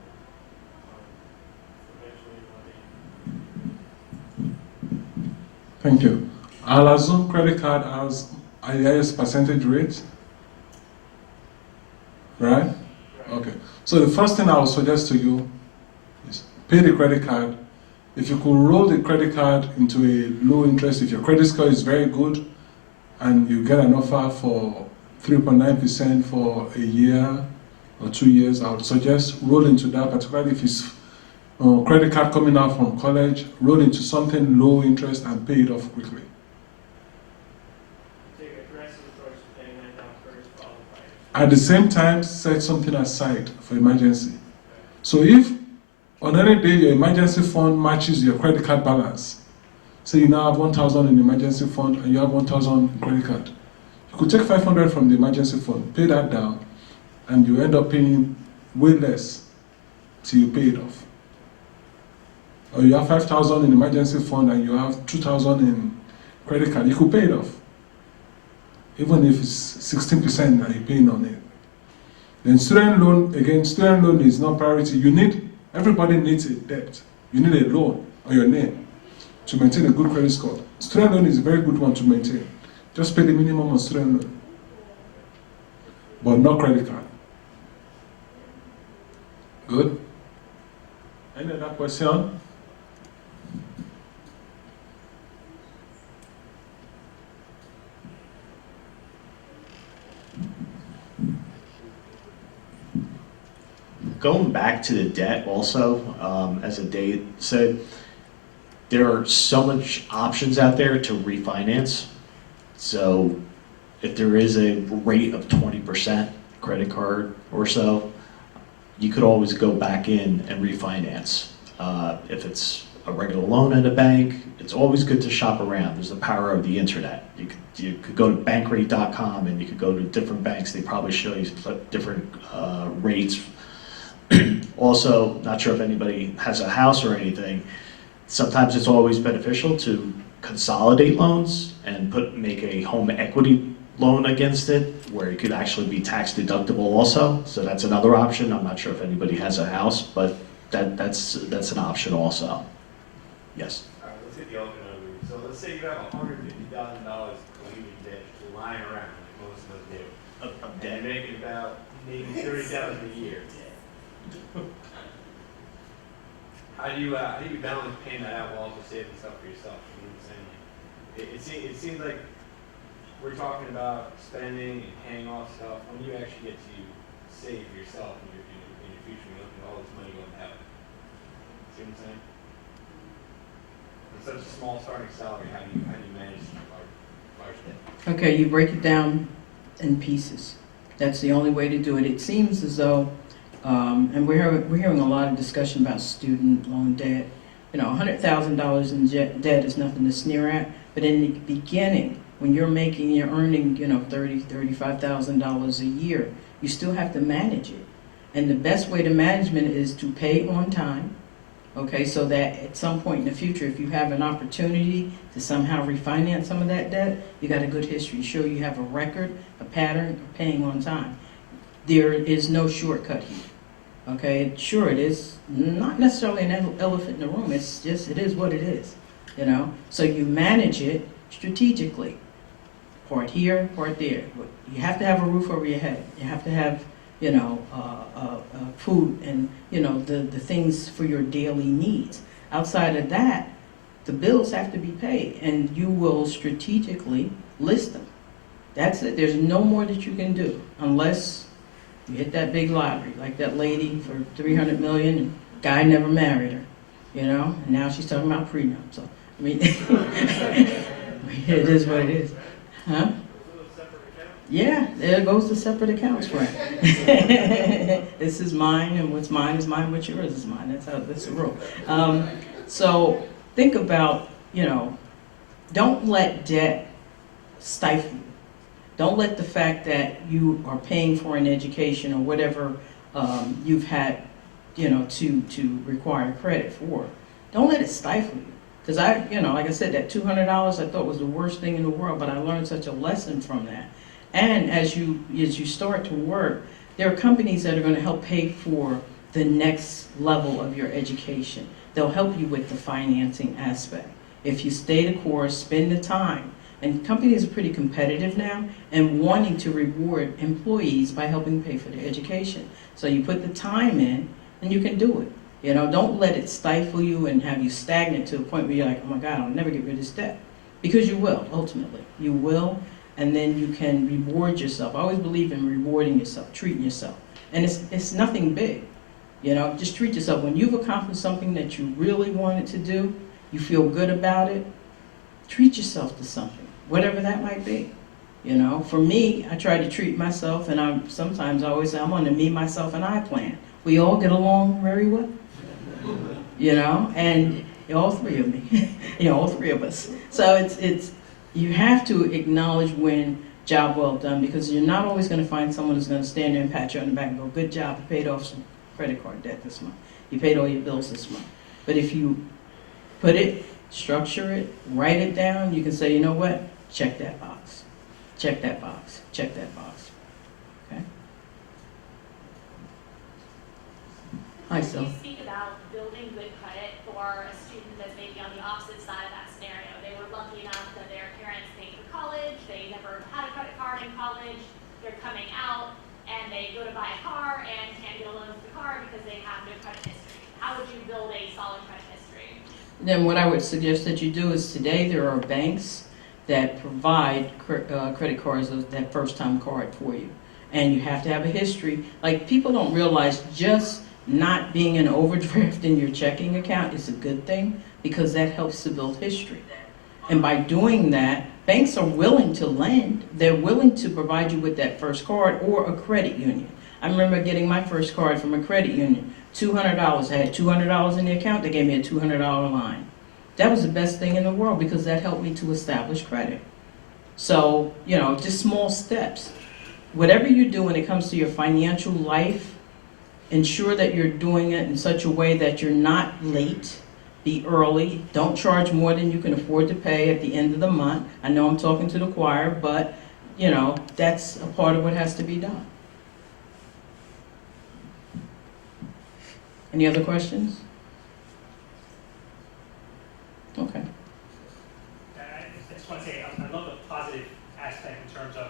eventually one day? Thank you. I'll assume credit card has a highest percentage rate, right? Okay. So the first thing I would suggest to you is pay the credit card. If you could roll the credit card into a low interest, if your credit score is very good and you get an offer for 3.9% for a year or 2 years, I would suggest roll into that, particularly if it's credit card coming out from college, roll into something low interest and pay it off quickly. Take aggressive approach to paying that down first, followed by At the same time, set something aside for emergency. So if on any day your emergency fund matches your credit card balance, say you now have 1,000 in the emergency fund and you have 1,000 in credit card, you could take 500 from the emergency fund, pay that down, and you end up paying way less till you pay it off. Or you have 5,000 in emergency fund and you have 2,000 in credit card, you could pay it off. Even if it's 16% that you're paying on it. Then student loan, again, student loan is not priority. Everybody needs a debt. You need a loan on your name to maintain a good credit score. Student loan is a very good one to maintain. Just pay the minimum on student loan, but not credit card. Good? Any other question? Going back to the debt also, as Dave said, there are so much options out there to refinance. So if there is a rate of 20% credit card or so, you could always go back in and refinance. If it's a regular loan at a bank, it's always good to shop around. There's the power of the internet. You could go to bankrate.com and you could go to different banks. They probably show you different rates. Also, not sure if anybody has a house or anything, sometimes it's always beneficial to consolidate loans and make a home equity loan against it, where it could actually be tax deductible also. So that's another option. I'm not sure if anybody has a house, but that's an option also. Yes? All right, let's hit the elephant over here. So let's say you have $150,000 in debt just lying around, like most of us do. Of And debt. you're making about maybe $30,000 a year. How do you balance paying that out while also saving stuff for yourself? You know what I'm saying? It seems like we're talking about spending and paying off stuff when you actually get to save for yourself in your future. You look at all this money going to heaven. See what I'm saying? With such a small starting salary, how do you manage large debt? Okay, you break it down in pieces. That's the only way to do it. It seems as though, and we're hearing a lot of discussion about student loan debt. You know, $100,000 in debt is nothing to sneer at, but in the beginning, when you're earning, $35,000 a year, you still have to manage it. And the best way to management is to pay on time, Okay, so that at some point in the future, if you have an opportunity to somehow refinance some of that debt, you got a good history. Show you have a record, a pattern of paying on time. There is no shortcut here. Okay, sure it is not necessarily an elephant in the room. It's just, it is what it is, you know? So you manage it strategically. Part here, part there. You have to have a roof over your head. You have to have, you know, food and, you know, the things for your daily needs. Outside of that, the bills have to be paid, and you will strategically list them. That's it. There's no more that you can do unless you hit that big lottery, like that lady for $300 million, and guy never married her, you know, and now she's talking about prenup. So, I mean, it is what it is. Huh? Yeah, there goes the separate accounts for it. This is mine, and what's mine is mine, what's yours is mine. That's the rule. So think about, you know, don't let debt stifle you. Don't let the fact that you are paying for an education or whatever you've had, you know, to require credit for, don't let it stifle you. Because you know, like I said, that $200 I thought was the worst thing in the world, but I learned such a lesson from that. And as you start to work, there are companies that are going to help pay for the next level of your education. They'll help you with the financing aspect. If you stay the course, spend the time. And companies are pretty competitive now and wanting to reward employees by helping pay for their education. So you put the time in and you can do it. You know, don't let it stifle you and have you stagnant to the point where you're like, oh my God, I'll never get rid of this debt. Because you will, ultimately. You will, and then you can reward yourself. I always believe in rewarding yourself, treating yourself. And it's nothing big. You know, just treat yourself. When you've accomplished something that you really wanted to do, you feel good about it, treat yourself to something, whatever that might be. You know, for me, I try to treat myself, and sometimes I always say I'm on the me, myself, and I plan. We all get along very well. You know, and all three of me, you know, all three of us. So it's you have to acknowledge when job well done, because you're not always going to find someone who's going to stand there and pat you on the back and go, good job, you paid off some credit card debt this month. You paid all your bills this month. But if you put it, structure it, write it down, you can say, you know what, check that box, check that box, check that box. Okay? Hi, Can Sil. you speak about building good credit for a student that's maybe on the opposite side of that scenario? They were lucky enough that their parents paid for college, they never had a credit card in college, they're coming out, and they go to buy a car and can't get a loan for the car because they have no credit history. How would you build a solid credit history? Then what I would suggest that you do is today there are banks that provide credit cards, that first-time card for you. And you have to have a history. Like, people don't realize just not being an overdraft in your checking account is a good thing, because that helps to build history. And by doing that, banks are willing to lend. They're willing to provide you with that first card or a credit union. I remember getting my first card from a credit union, $200. I had $200 in the account, they gave me a $200 line. That was the best thing in the world, because that helped me to establish credit. So, you know, just small steps. Whatever you do when it comes to your financial life, ensure that you're doing it in such a way that you're not late. Be early. Don't charge more than you can afford to pay at the end of the month. I know I'm talking to the choir, but, you know, that's a part of what has to be done. Any other questions? Okay. I just want to say, I love the positive aspect in terms of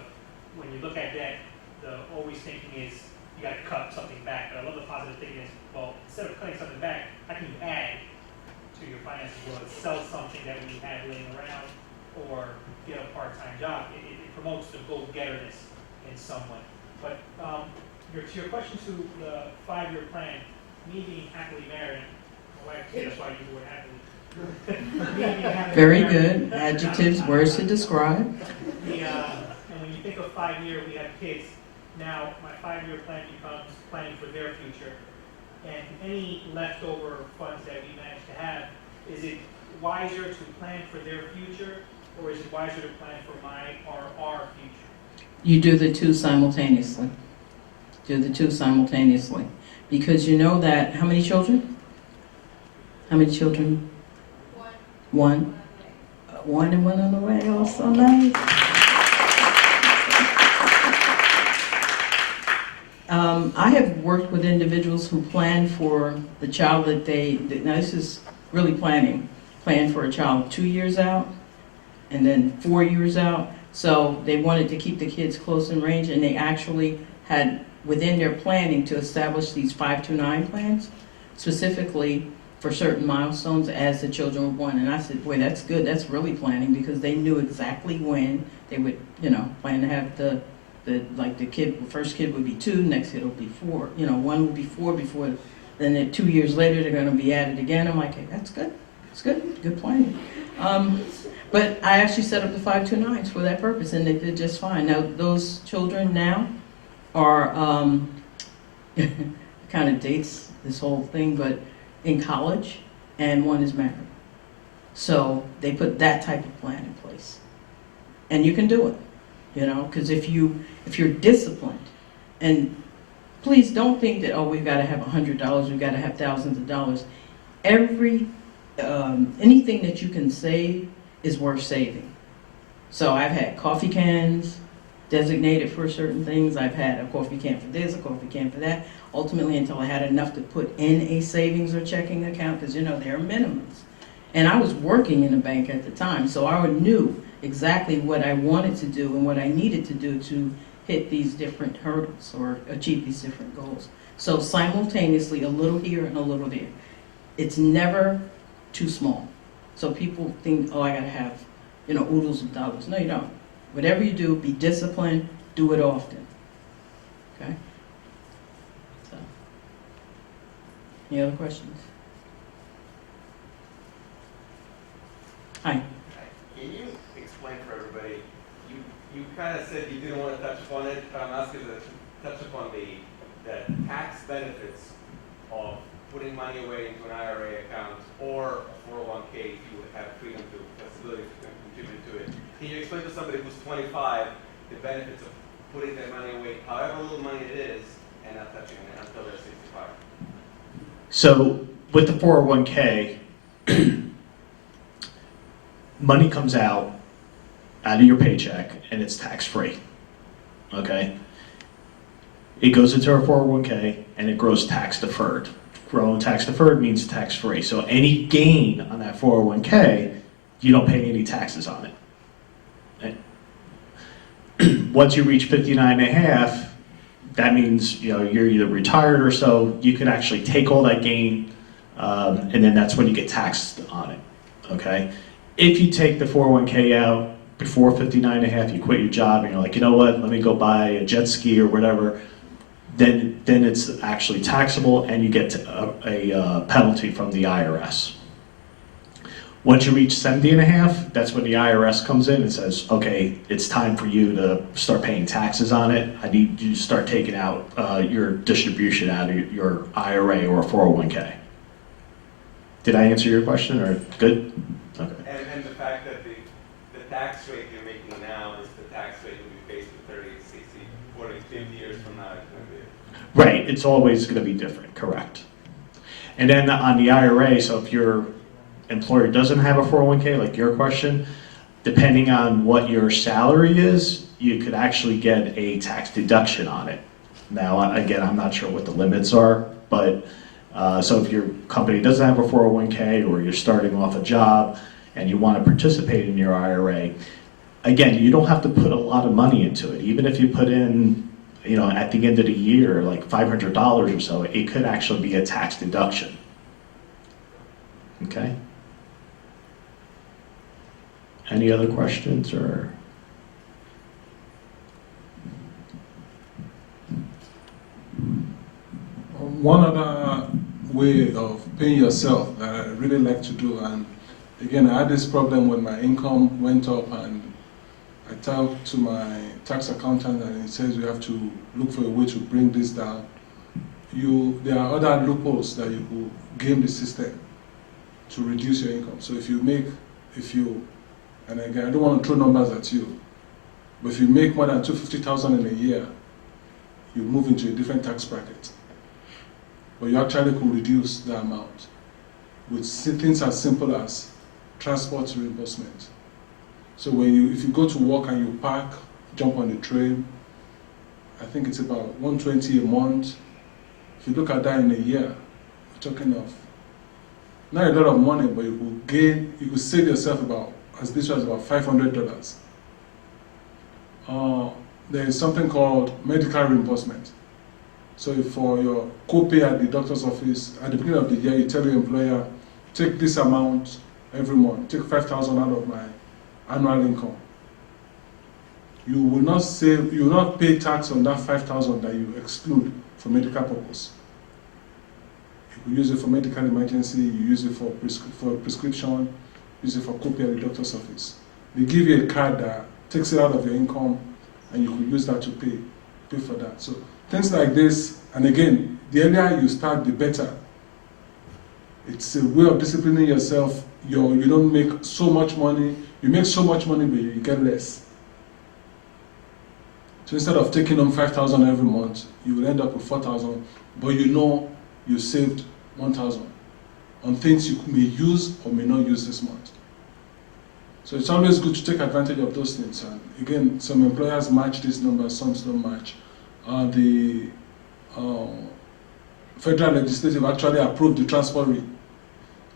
when you look at debt, the always thinking is you got to cut something back. But I love the positive thinking is, well, instead of cutting something back, how can you add to your finances? Well, sell something that we have laying around, or get a part-time job. It promotes the go-getterness in some way. But to your question to the 5-year plan, me being happily married, my wife, that's why I use the word happily. Very good. Adjectives, words to describe. And when you think of 5-year, we have kids. Now, my 5-year plan becomes planning for their future. And any leftover funds that we manage to have, is it wiser to plan for their future, or is it wiser to plan for my or our future? You do the two simultaneously. Do the two simultaneously. Because you know that, how many children? How many children? One. One. One and one on the way. Oh, so nice. I have worked with individuals who plan for the child that now this is really plan for a child 2 years out and then 4 years out. So they wanted to keep the kids close in range, and they actually had within their planning to establish these 529 plans, specifically for certain milestones as the children were born. And I said, boy, that's good, that's really planning, because they knew exactly when they would, plan to have the first kid would be 2, next kid will be 4, one will be 4 before, then 2 years later they're gonna be added again. I'm like, hey, that's good, good planning. But I actually set up the 529s for that purpose, and they did just fine. Now, those children now are, kind of dates this whole thing, but in college, and one is married. So they put that type of plan in place. And you can do it, because if you're disciplined, and please don't think that, oh, we've got to have $100, we've got to have thousands of dollars. Anything that you can save is worth saving. So I've had coffee cans designated for certain things. I've had a coffee can for this, a coffee can for that, ultimately until I had enough to put in a savings or checking account, because there are minimums. And I was working in a bank at the time, so I knew exactly what I wanted to do and what I needed to do to hit these different hurdles or achieve these different goals. So simultaneously, a little here and a little there. It's never too small. So people think, oh, I gotta have, oodles of dollars. No, you don't. Whatever you do, be disciplined, do it often. Okay? So, any other questions? Hi. Can you explain for everybody, you kind of said you didn't want to touch upon it, but I'm asking to touch upon the tax benefits of putting money away into an IRA account or a 401k if you would have freedom to, flexibility to contribute to it. Can you explain to somebody who's 25 the benefits of putting their money away, however little money it is, and not touching it until they're 65? So with the 401k, money comes out of your paycheck and it's tax-free, okay? It goes into our 401k and it grows tax-deferred. Growing tax-deferred means tax-free. So any gain on that 401k, you don't pay any taxes on it. Once you reach 59 and a half, that means you're either retired or so, you can actually take all that gain, and then that's when you get taxed on it, okay? If you take the 401k out before 59 and a half, you quit your job and you're like, you know what, let me go buy a jet ski or whatever, then it's actually taxable and you get a penalty from the IRS. Once you reach 70 and a half, that's when the IRS comes in and says, okay, it's time for you to start paying taxes on it. I need you to start taking out your distribution out of your IRA or a 401k. Did I answer your question, or good? Okay. And the fact that the tax rate you're making now is the tax rate you'll be faced with 30, 60, 40, 50 years from now. It's going to be. Right, it's always going to be different, correct. And then on the IRA, so if your employer doesn't have a 401k, like your question, depending on what your salary is, you could actually get a tax deduction on it. Now, again, I'm not sure what the limits are, but so if your company doesn't have a 401k or you're starting off a job and you want to participate in your IRA, again, you don't have to put a lot of money into it. Even if you put in, at the end of the year, like $500 or so, it could actually be a tax deduction. Okay? Any other questions or? One other way of paying yourself that I really like to do, and again, I had this problem when my income went up, and I talked to my tax accountant and he says you have to look for a way to bring this down. There are other loopholes that you could game the system to reduce your income. So and again, I don't want to throw numbers at you, but if you make more than $250,000 in a year, you move into a different tax bracket. But you actually could reduce the amount. with things as simple as transport reimbursement. So if you go to work and you park, jump on the train, I think it's about $120 a month. If you look at that in a year, we're talking of not a lot of money, but you could save yourself about, as this was about $500. There is something called medical reimbursement. So if for your copay at the doctor's office, at the beginning of the year, you tell your employer, take this amount every month, take 5,000 out of my annual income. You will not pay tax on that 5,000 that you exclude for medical purpose. You use it for medical emergency, you use it for prescription, use it for copay at the doctor's office. They give you a card that takes it out of your income, and you could use that to pay for that. So things like this, and again, the earlier you start, the better. It's a way of disciplining yourself. You don't make so much money. You make so much money, but you get less. So instead of taking home 5,000 every month, you will end up with 4,000, but you know you saved 1,000 on things you may use or may not use this month. So it's always good to take advantage of those things. And again, some employers match these numbers, some don't match. The federal legislative actually approved the transport rate.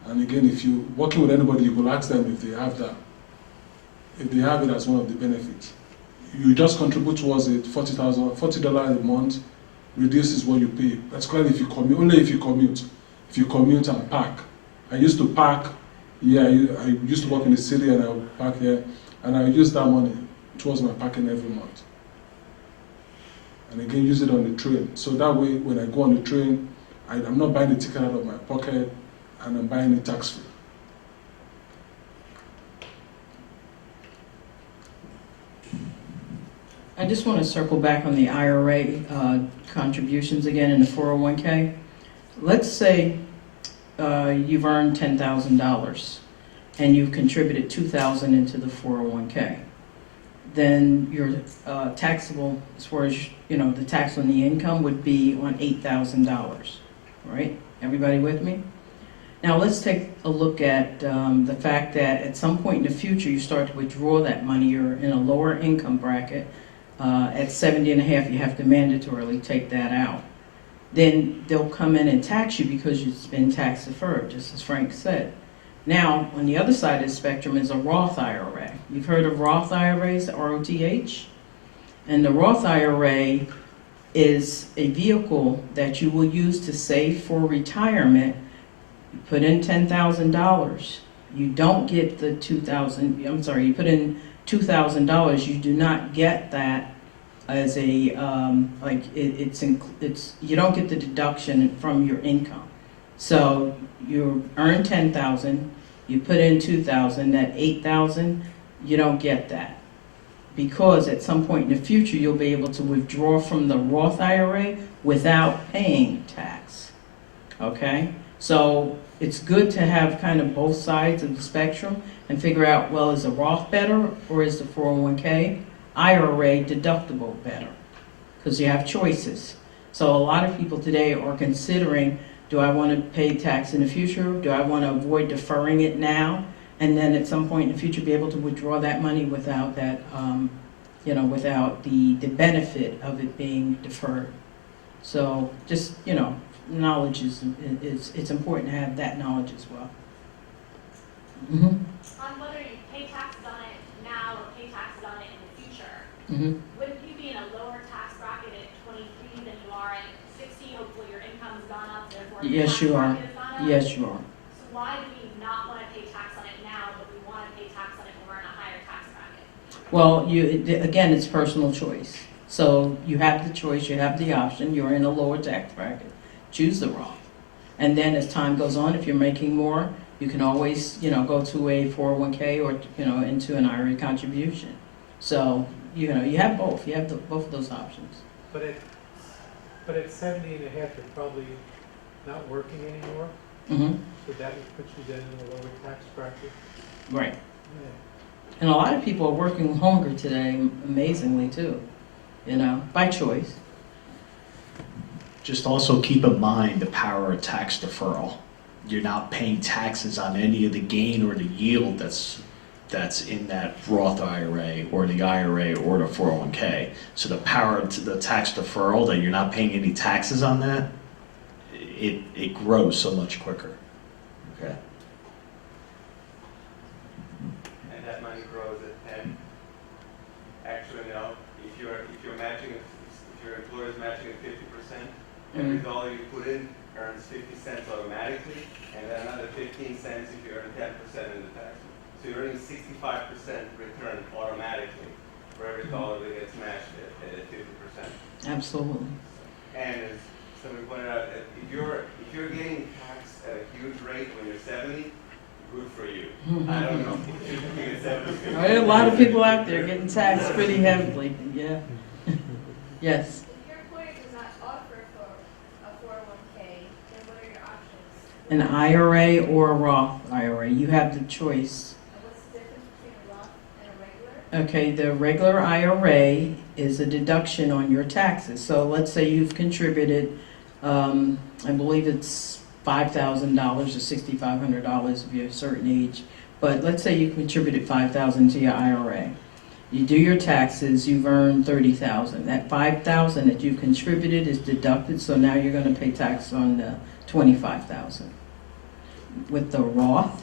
And again, if you're working with anybody, you will ask them if they have that. If they have it as one of the benefits. You just contribute towards it, $40 a month, reduces what you pay. That's quite if you commute, only if you commute. If you commute and park. I used to park, I used to work in the city and I would park here, and I use that money towards my parking every month. And again, use it on the train. So that way, when I go on the train, I'm not buying the ticket out of my pocket, and I'm buying it tax-free. I just want to circle back on the IRA contributions again in the 401k. Let's say you've earned $10,000 and you've contributed $2,000 into the 401k. Then your taxable, as far as the tax on the income would be on $8,000. Right? Everybody with me? Now let's take a look at the fact that at some point in the future you start to withdraw that money. You're in a lower income bracket. At 70 and a half, you have to mandatorily take that out. Then they'll come in and tax you because it's been tax deferred, just as Frank said. Now, on the other side of the spectrum is a Roth IRA. You've heard of Roth IRAs, ROTH? And the Roth IRA is a vehicle that you will use to save for retirement. You put in $10,000. You don't get the $2,000, you put in $2,000, you do not get that as a, you don't get the deduction from your income. So you earn $10,000, you put in $2,000, that $8,000, you don't get that. Because at some point in the future, you'll be able to withdraw from the Roth IRA without paying tax. Okay? So it's good to have kind of both sides of the spectrum and figure out, well, is the Roth better or is the 401k IRA deductible better? Because you have choices. So a lot of people today are considering, do I want to pay tax in the future? Do I want to avoid deferring it now? And then at some point in the future be able to withdraw that money without that, without the benefit of it being deferred. So just, knowledge it's important to have that knowledge as well. Mm-hmm. On whether you pay taxes on it now or pay taxes on it in the future, Mm-hmm. wouldn't you be in a lower tax bracket at 23 than you are at 60? Hopefully your income's gone up, therefore your Yes, tax you are. bracket has gone up. Yes, you are. So why do we not want to pay tax on it now, but we want to pay tax on it when we're in a higher tax bracket? Well, again, it's personal choice. So you have the choice, you have the option, you're in a lower tax bracket. Choose the Roth. And then as time goes on, if you're making more, you can always, go to a 401k or, into an IRA contribution. So, you have both. You have both of those options. But at 70 and a half, you're probably not working anymore, Mm-hmm. so that would put you then in a lower tax bracket. Right. Yeah. And a lot of people are working longer today, amazingly too, by choice. Just also keep in mind the power of tax deferral. you're not paying taxes on any of the gain or the yield that's in that Roth IRA or the IRA or the 401k. So the power of the tax deferral, that you're not paying any taxes on that, it grows so much quicker. Okay. And that money grows at 10. Actually, no. If your employer is matching at 50%, every dollar you put in earns 50 cents automatically, and then another 15 cents if you earn 10% in the tax. So you're earning 65% return automatically for every dollar that gets matched at 50%. Absolutely. And as somebody pointed out, if you're getting taxed at a huge rate when you're 70, good for you. I don't know if you're looking at 70. There are a lot of people out there getting taxed pretty heavily, yeah. Yes. If your employer does not offer for a 401k, then what are your options? An IRA or a Roth IRA, you have the choice. And what's the difference between a Roth and a regular? Okay, the regular IRA is a deduction on your taxes. So let's say you've contributed, I believe it's $5,000 or $6,500 if you're a certain age. But let's say you contributed $5,000 to your IRA. You do your taxes, you've earned $30,000. That $5,000 that you've contributed is deducted, so now you're going to pay tax on the $25,000. With the Roth,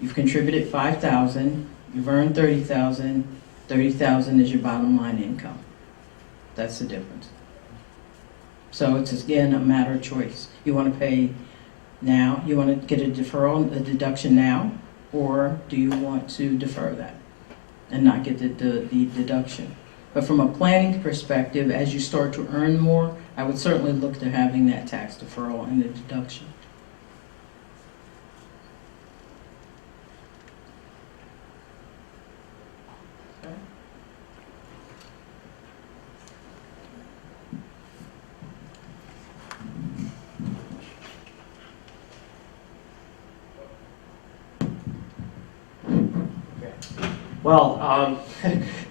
you've contributed $5,000, you've earned $30,000. $30,000 is your bottom line income. That's the difference. So it's again a matter of choice. You want to pay now, you want to get a deferral, a deduction now, or do you want to defer that and not get the deduction? But from a planning perspective, as you start to earn more, I would certainly look to having that tax deferral and the deduction. Well,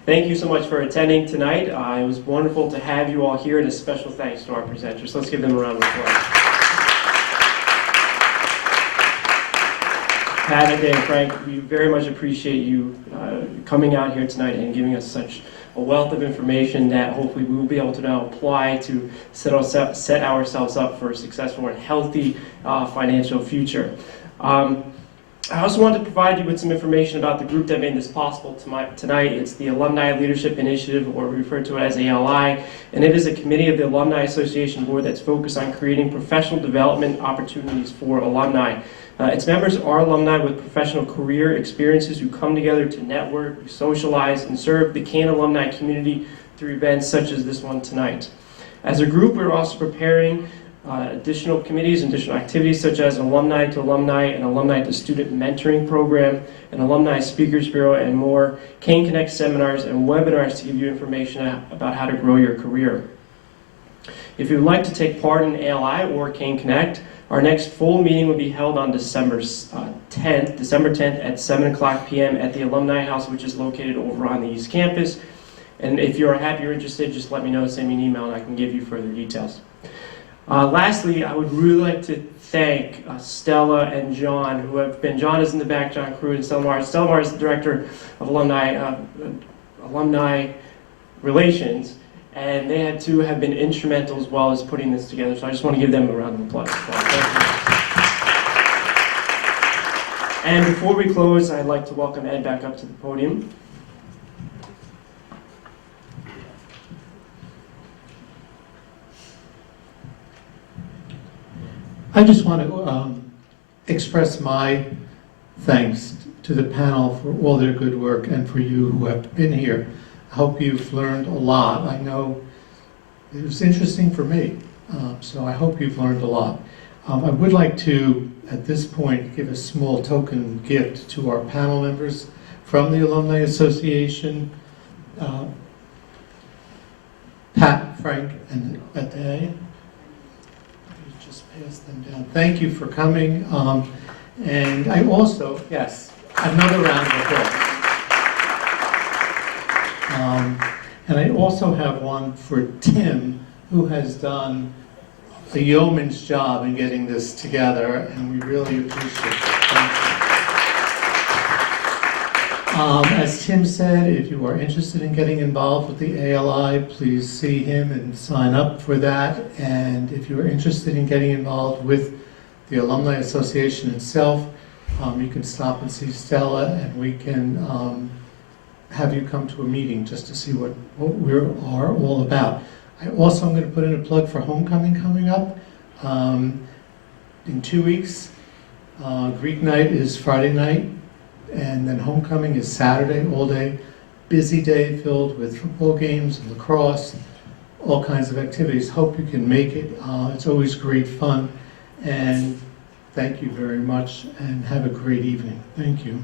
thank you so much for attending tonight. It was wonderful to have you all here, and a special thanks to our presenters. Let's give them a round of applause. Pat and Frank, we very much appreciate you coming out here tonight and giving us such a wealth of information that hopefully we will be able to now apply to set ourselves up for a successful and healthy financial future. I also wanted to provide you with some information about the group that made this possible tonight. It's the Alumni Leadership Initiative, or we refer to it as ALI, and it is a committee of the Alumni Association Board that's focused on creating professional development opportunities for alumni. Its members are alumni with professional career experiences who come together to network, socialize, and serve the Kean alumni community through events such as this one tonight. As a group, we're also preparing additional committees and additional activities such as Alumni to Alumni and Alumni to Student Mentoring Program, an Alumni Speakers Bureau, and more Kean Connect seminars and webinars to give you information about how to grow your career. If you would like to take part in ALI or Kean Connect, our next full meeting will be held on December 10th at 7 o'clock p.m. at the Alumni House, which is located over on the East Campus. And if you're happy or interested, just let me know, send me an email, and I can give you further details. Lastly, I would really like to thank Stella and John, who have been, John is in the back, John Crew, and Stella Mars. Stella Mars is the Director of Alumni Relations, and they had to have been instrumental as well as putting this together, so I just want to give them a round of applause. Thank you. And before we close, I'd like to welcome Ed back up to the podium. I just want to express my thanks to the panel for all their good work and for you who have been here. I hope you've learned a lot. I know it was interesting for me, so I hope you've learned a lot. I would like to, at this point, give a small token gift to our panel members from the Alumni Association, Pat, Frank, and Ade. Pass them down. Thank you for coming. And I also, yes, another round of applause. And I also have one for Tim, who has done a yeoman's job in getting this together, and we really appreciate it. Thank you. As Tim said, if you are interested in getting involved with the ALI, please see him and sign up for that. And if you are interested in getting involved with the Alumni Association itself, you can stop and see Stella, and we can have you come to a meeting just to see what we are all about. I also am going to put in a plug for homecoming coming up in 2 weeks. Greek night is Friday night, and then homecoming is Saturday all day. Busy day filled with football games, and lacrosse, all kinds of activities. Hope you can make it. It's always great fun. And thank you very much, and have a great evening. Thank you.